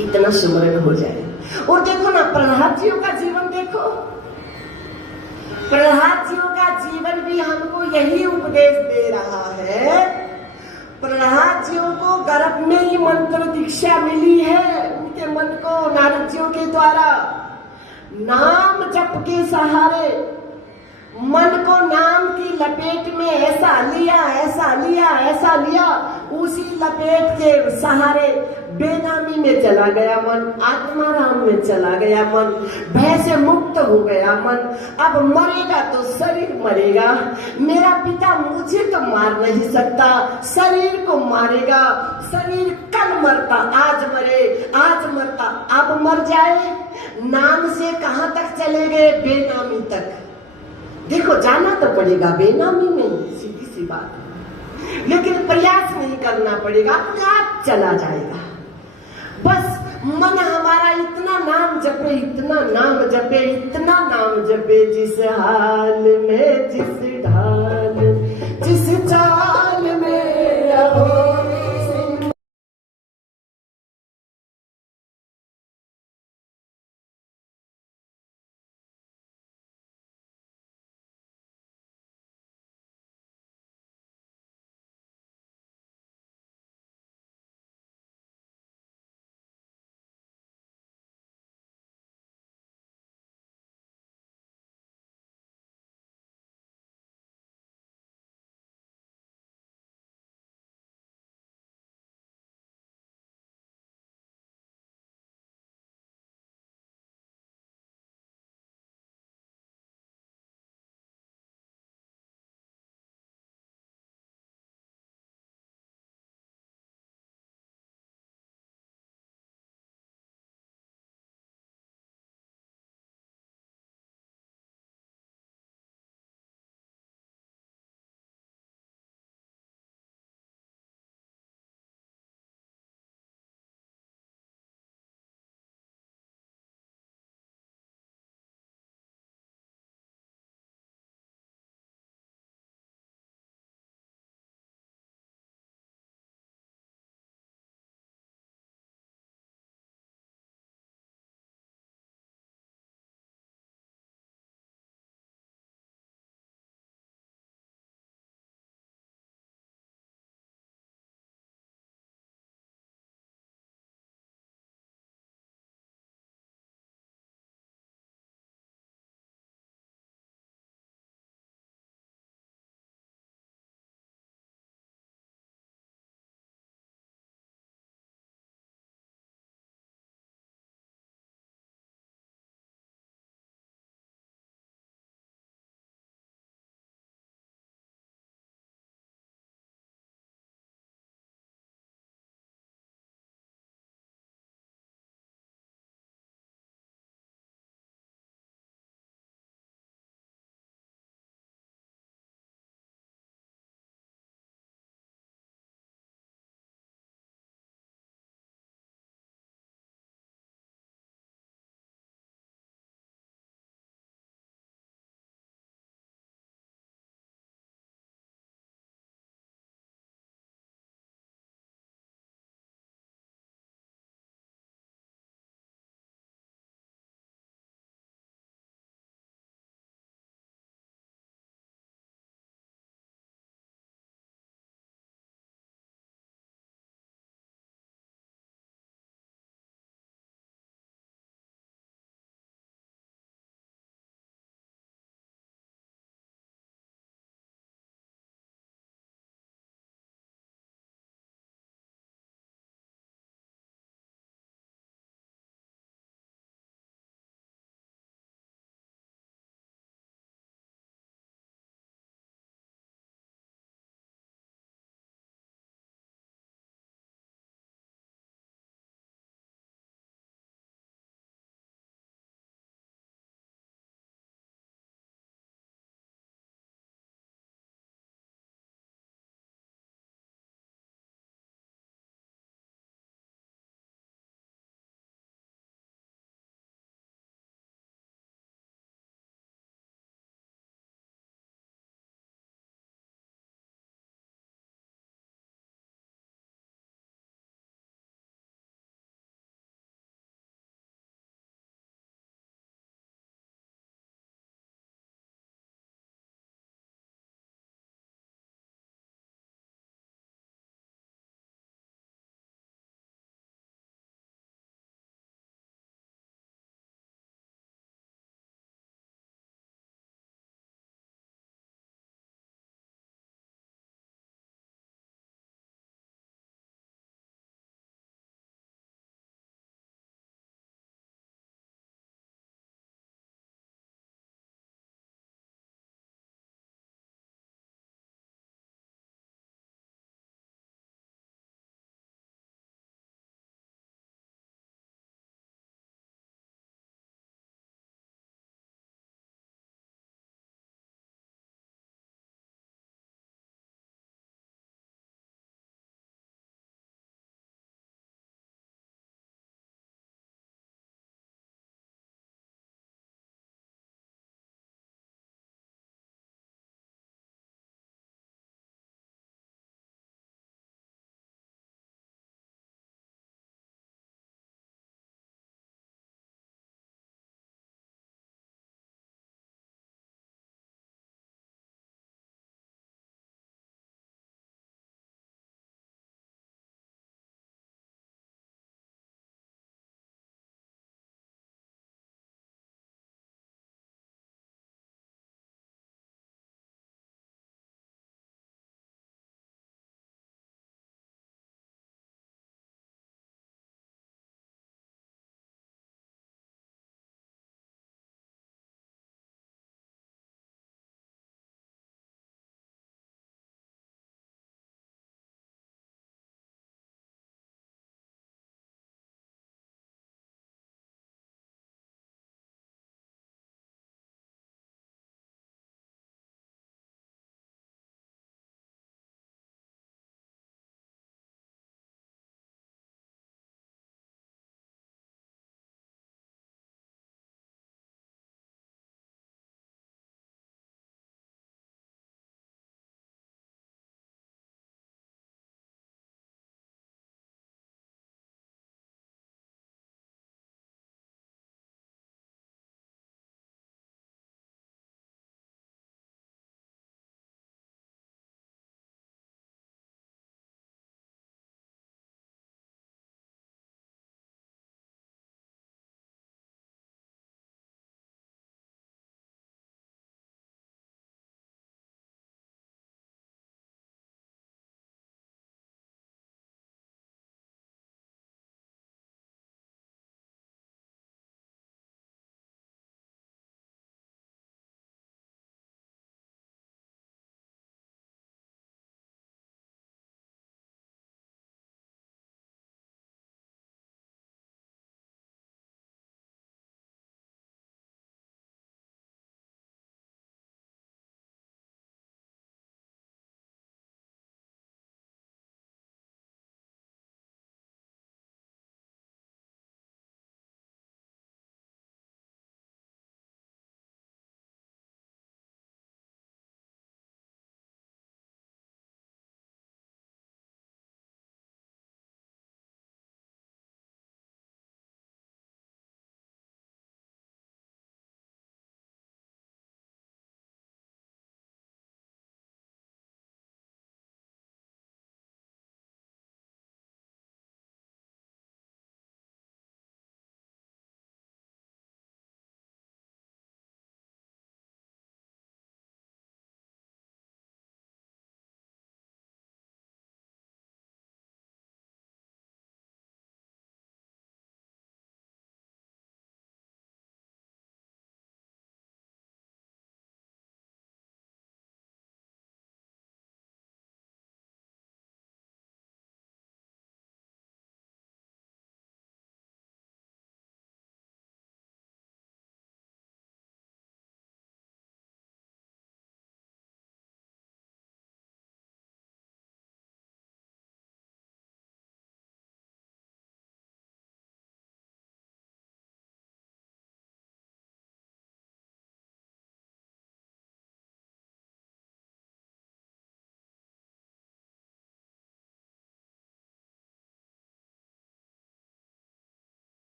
इतना सुमरण हो जाए। और देखो ना प्रहलाद जियों का जीवन देखो, प्रहलाद जियों का जीवन भी हमको यही उपदेश दे रहा है। प्रहलाद जियों को गर्भ में ही मंत्र दीक्षा मिली है, उनके मन को नारद जियों के द्वारा नाम जप के सहारे मन को नाम की लपेट में ऐसा लिया उसी लपेट के सहारे बेनामी में चला गया मन, आत्माराम में चला गया मन, भय से मुक्त हो गया मन। अब मरेगा तो शरीर मरेगा, मेरा पिता मुझे तो मार नहीं सकता, शरीर को मारेगा। शरीर कल मरता, आज मरे, आज मरता, अब मर जाए। नाम से कहां तक चले गए? बेनामी तक। देखो, जाना तो पड़ेगा बेनामी में, सीधी सी बात, लेकिन प्रयास नहीं करना पड़ेगा, अपने आप चला जाएगा। बस मन हमारा इतना नाम जपे, इतना नाम जपे, इतना नाम जपे, जिस हाल में जिस ढाल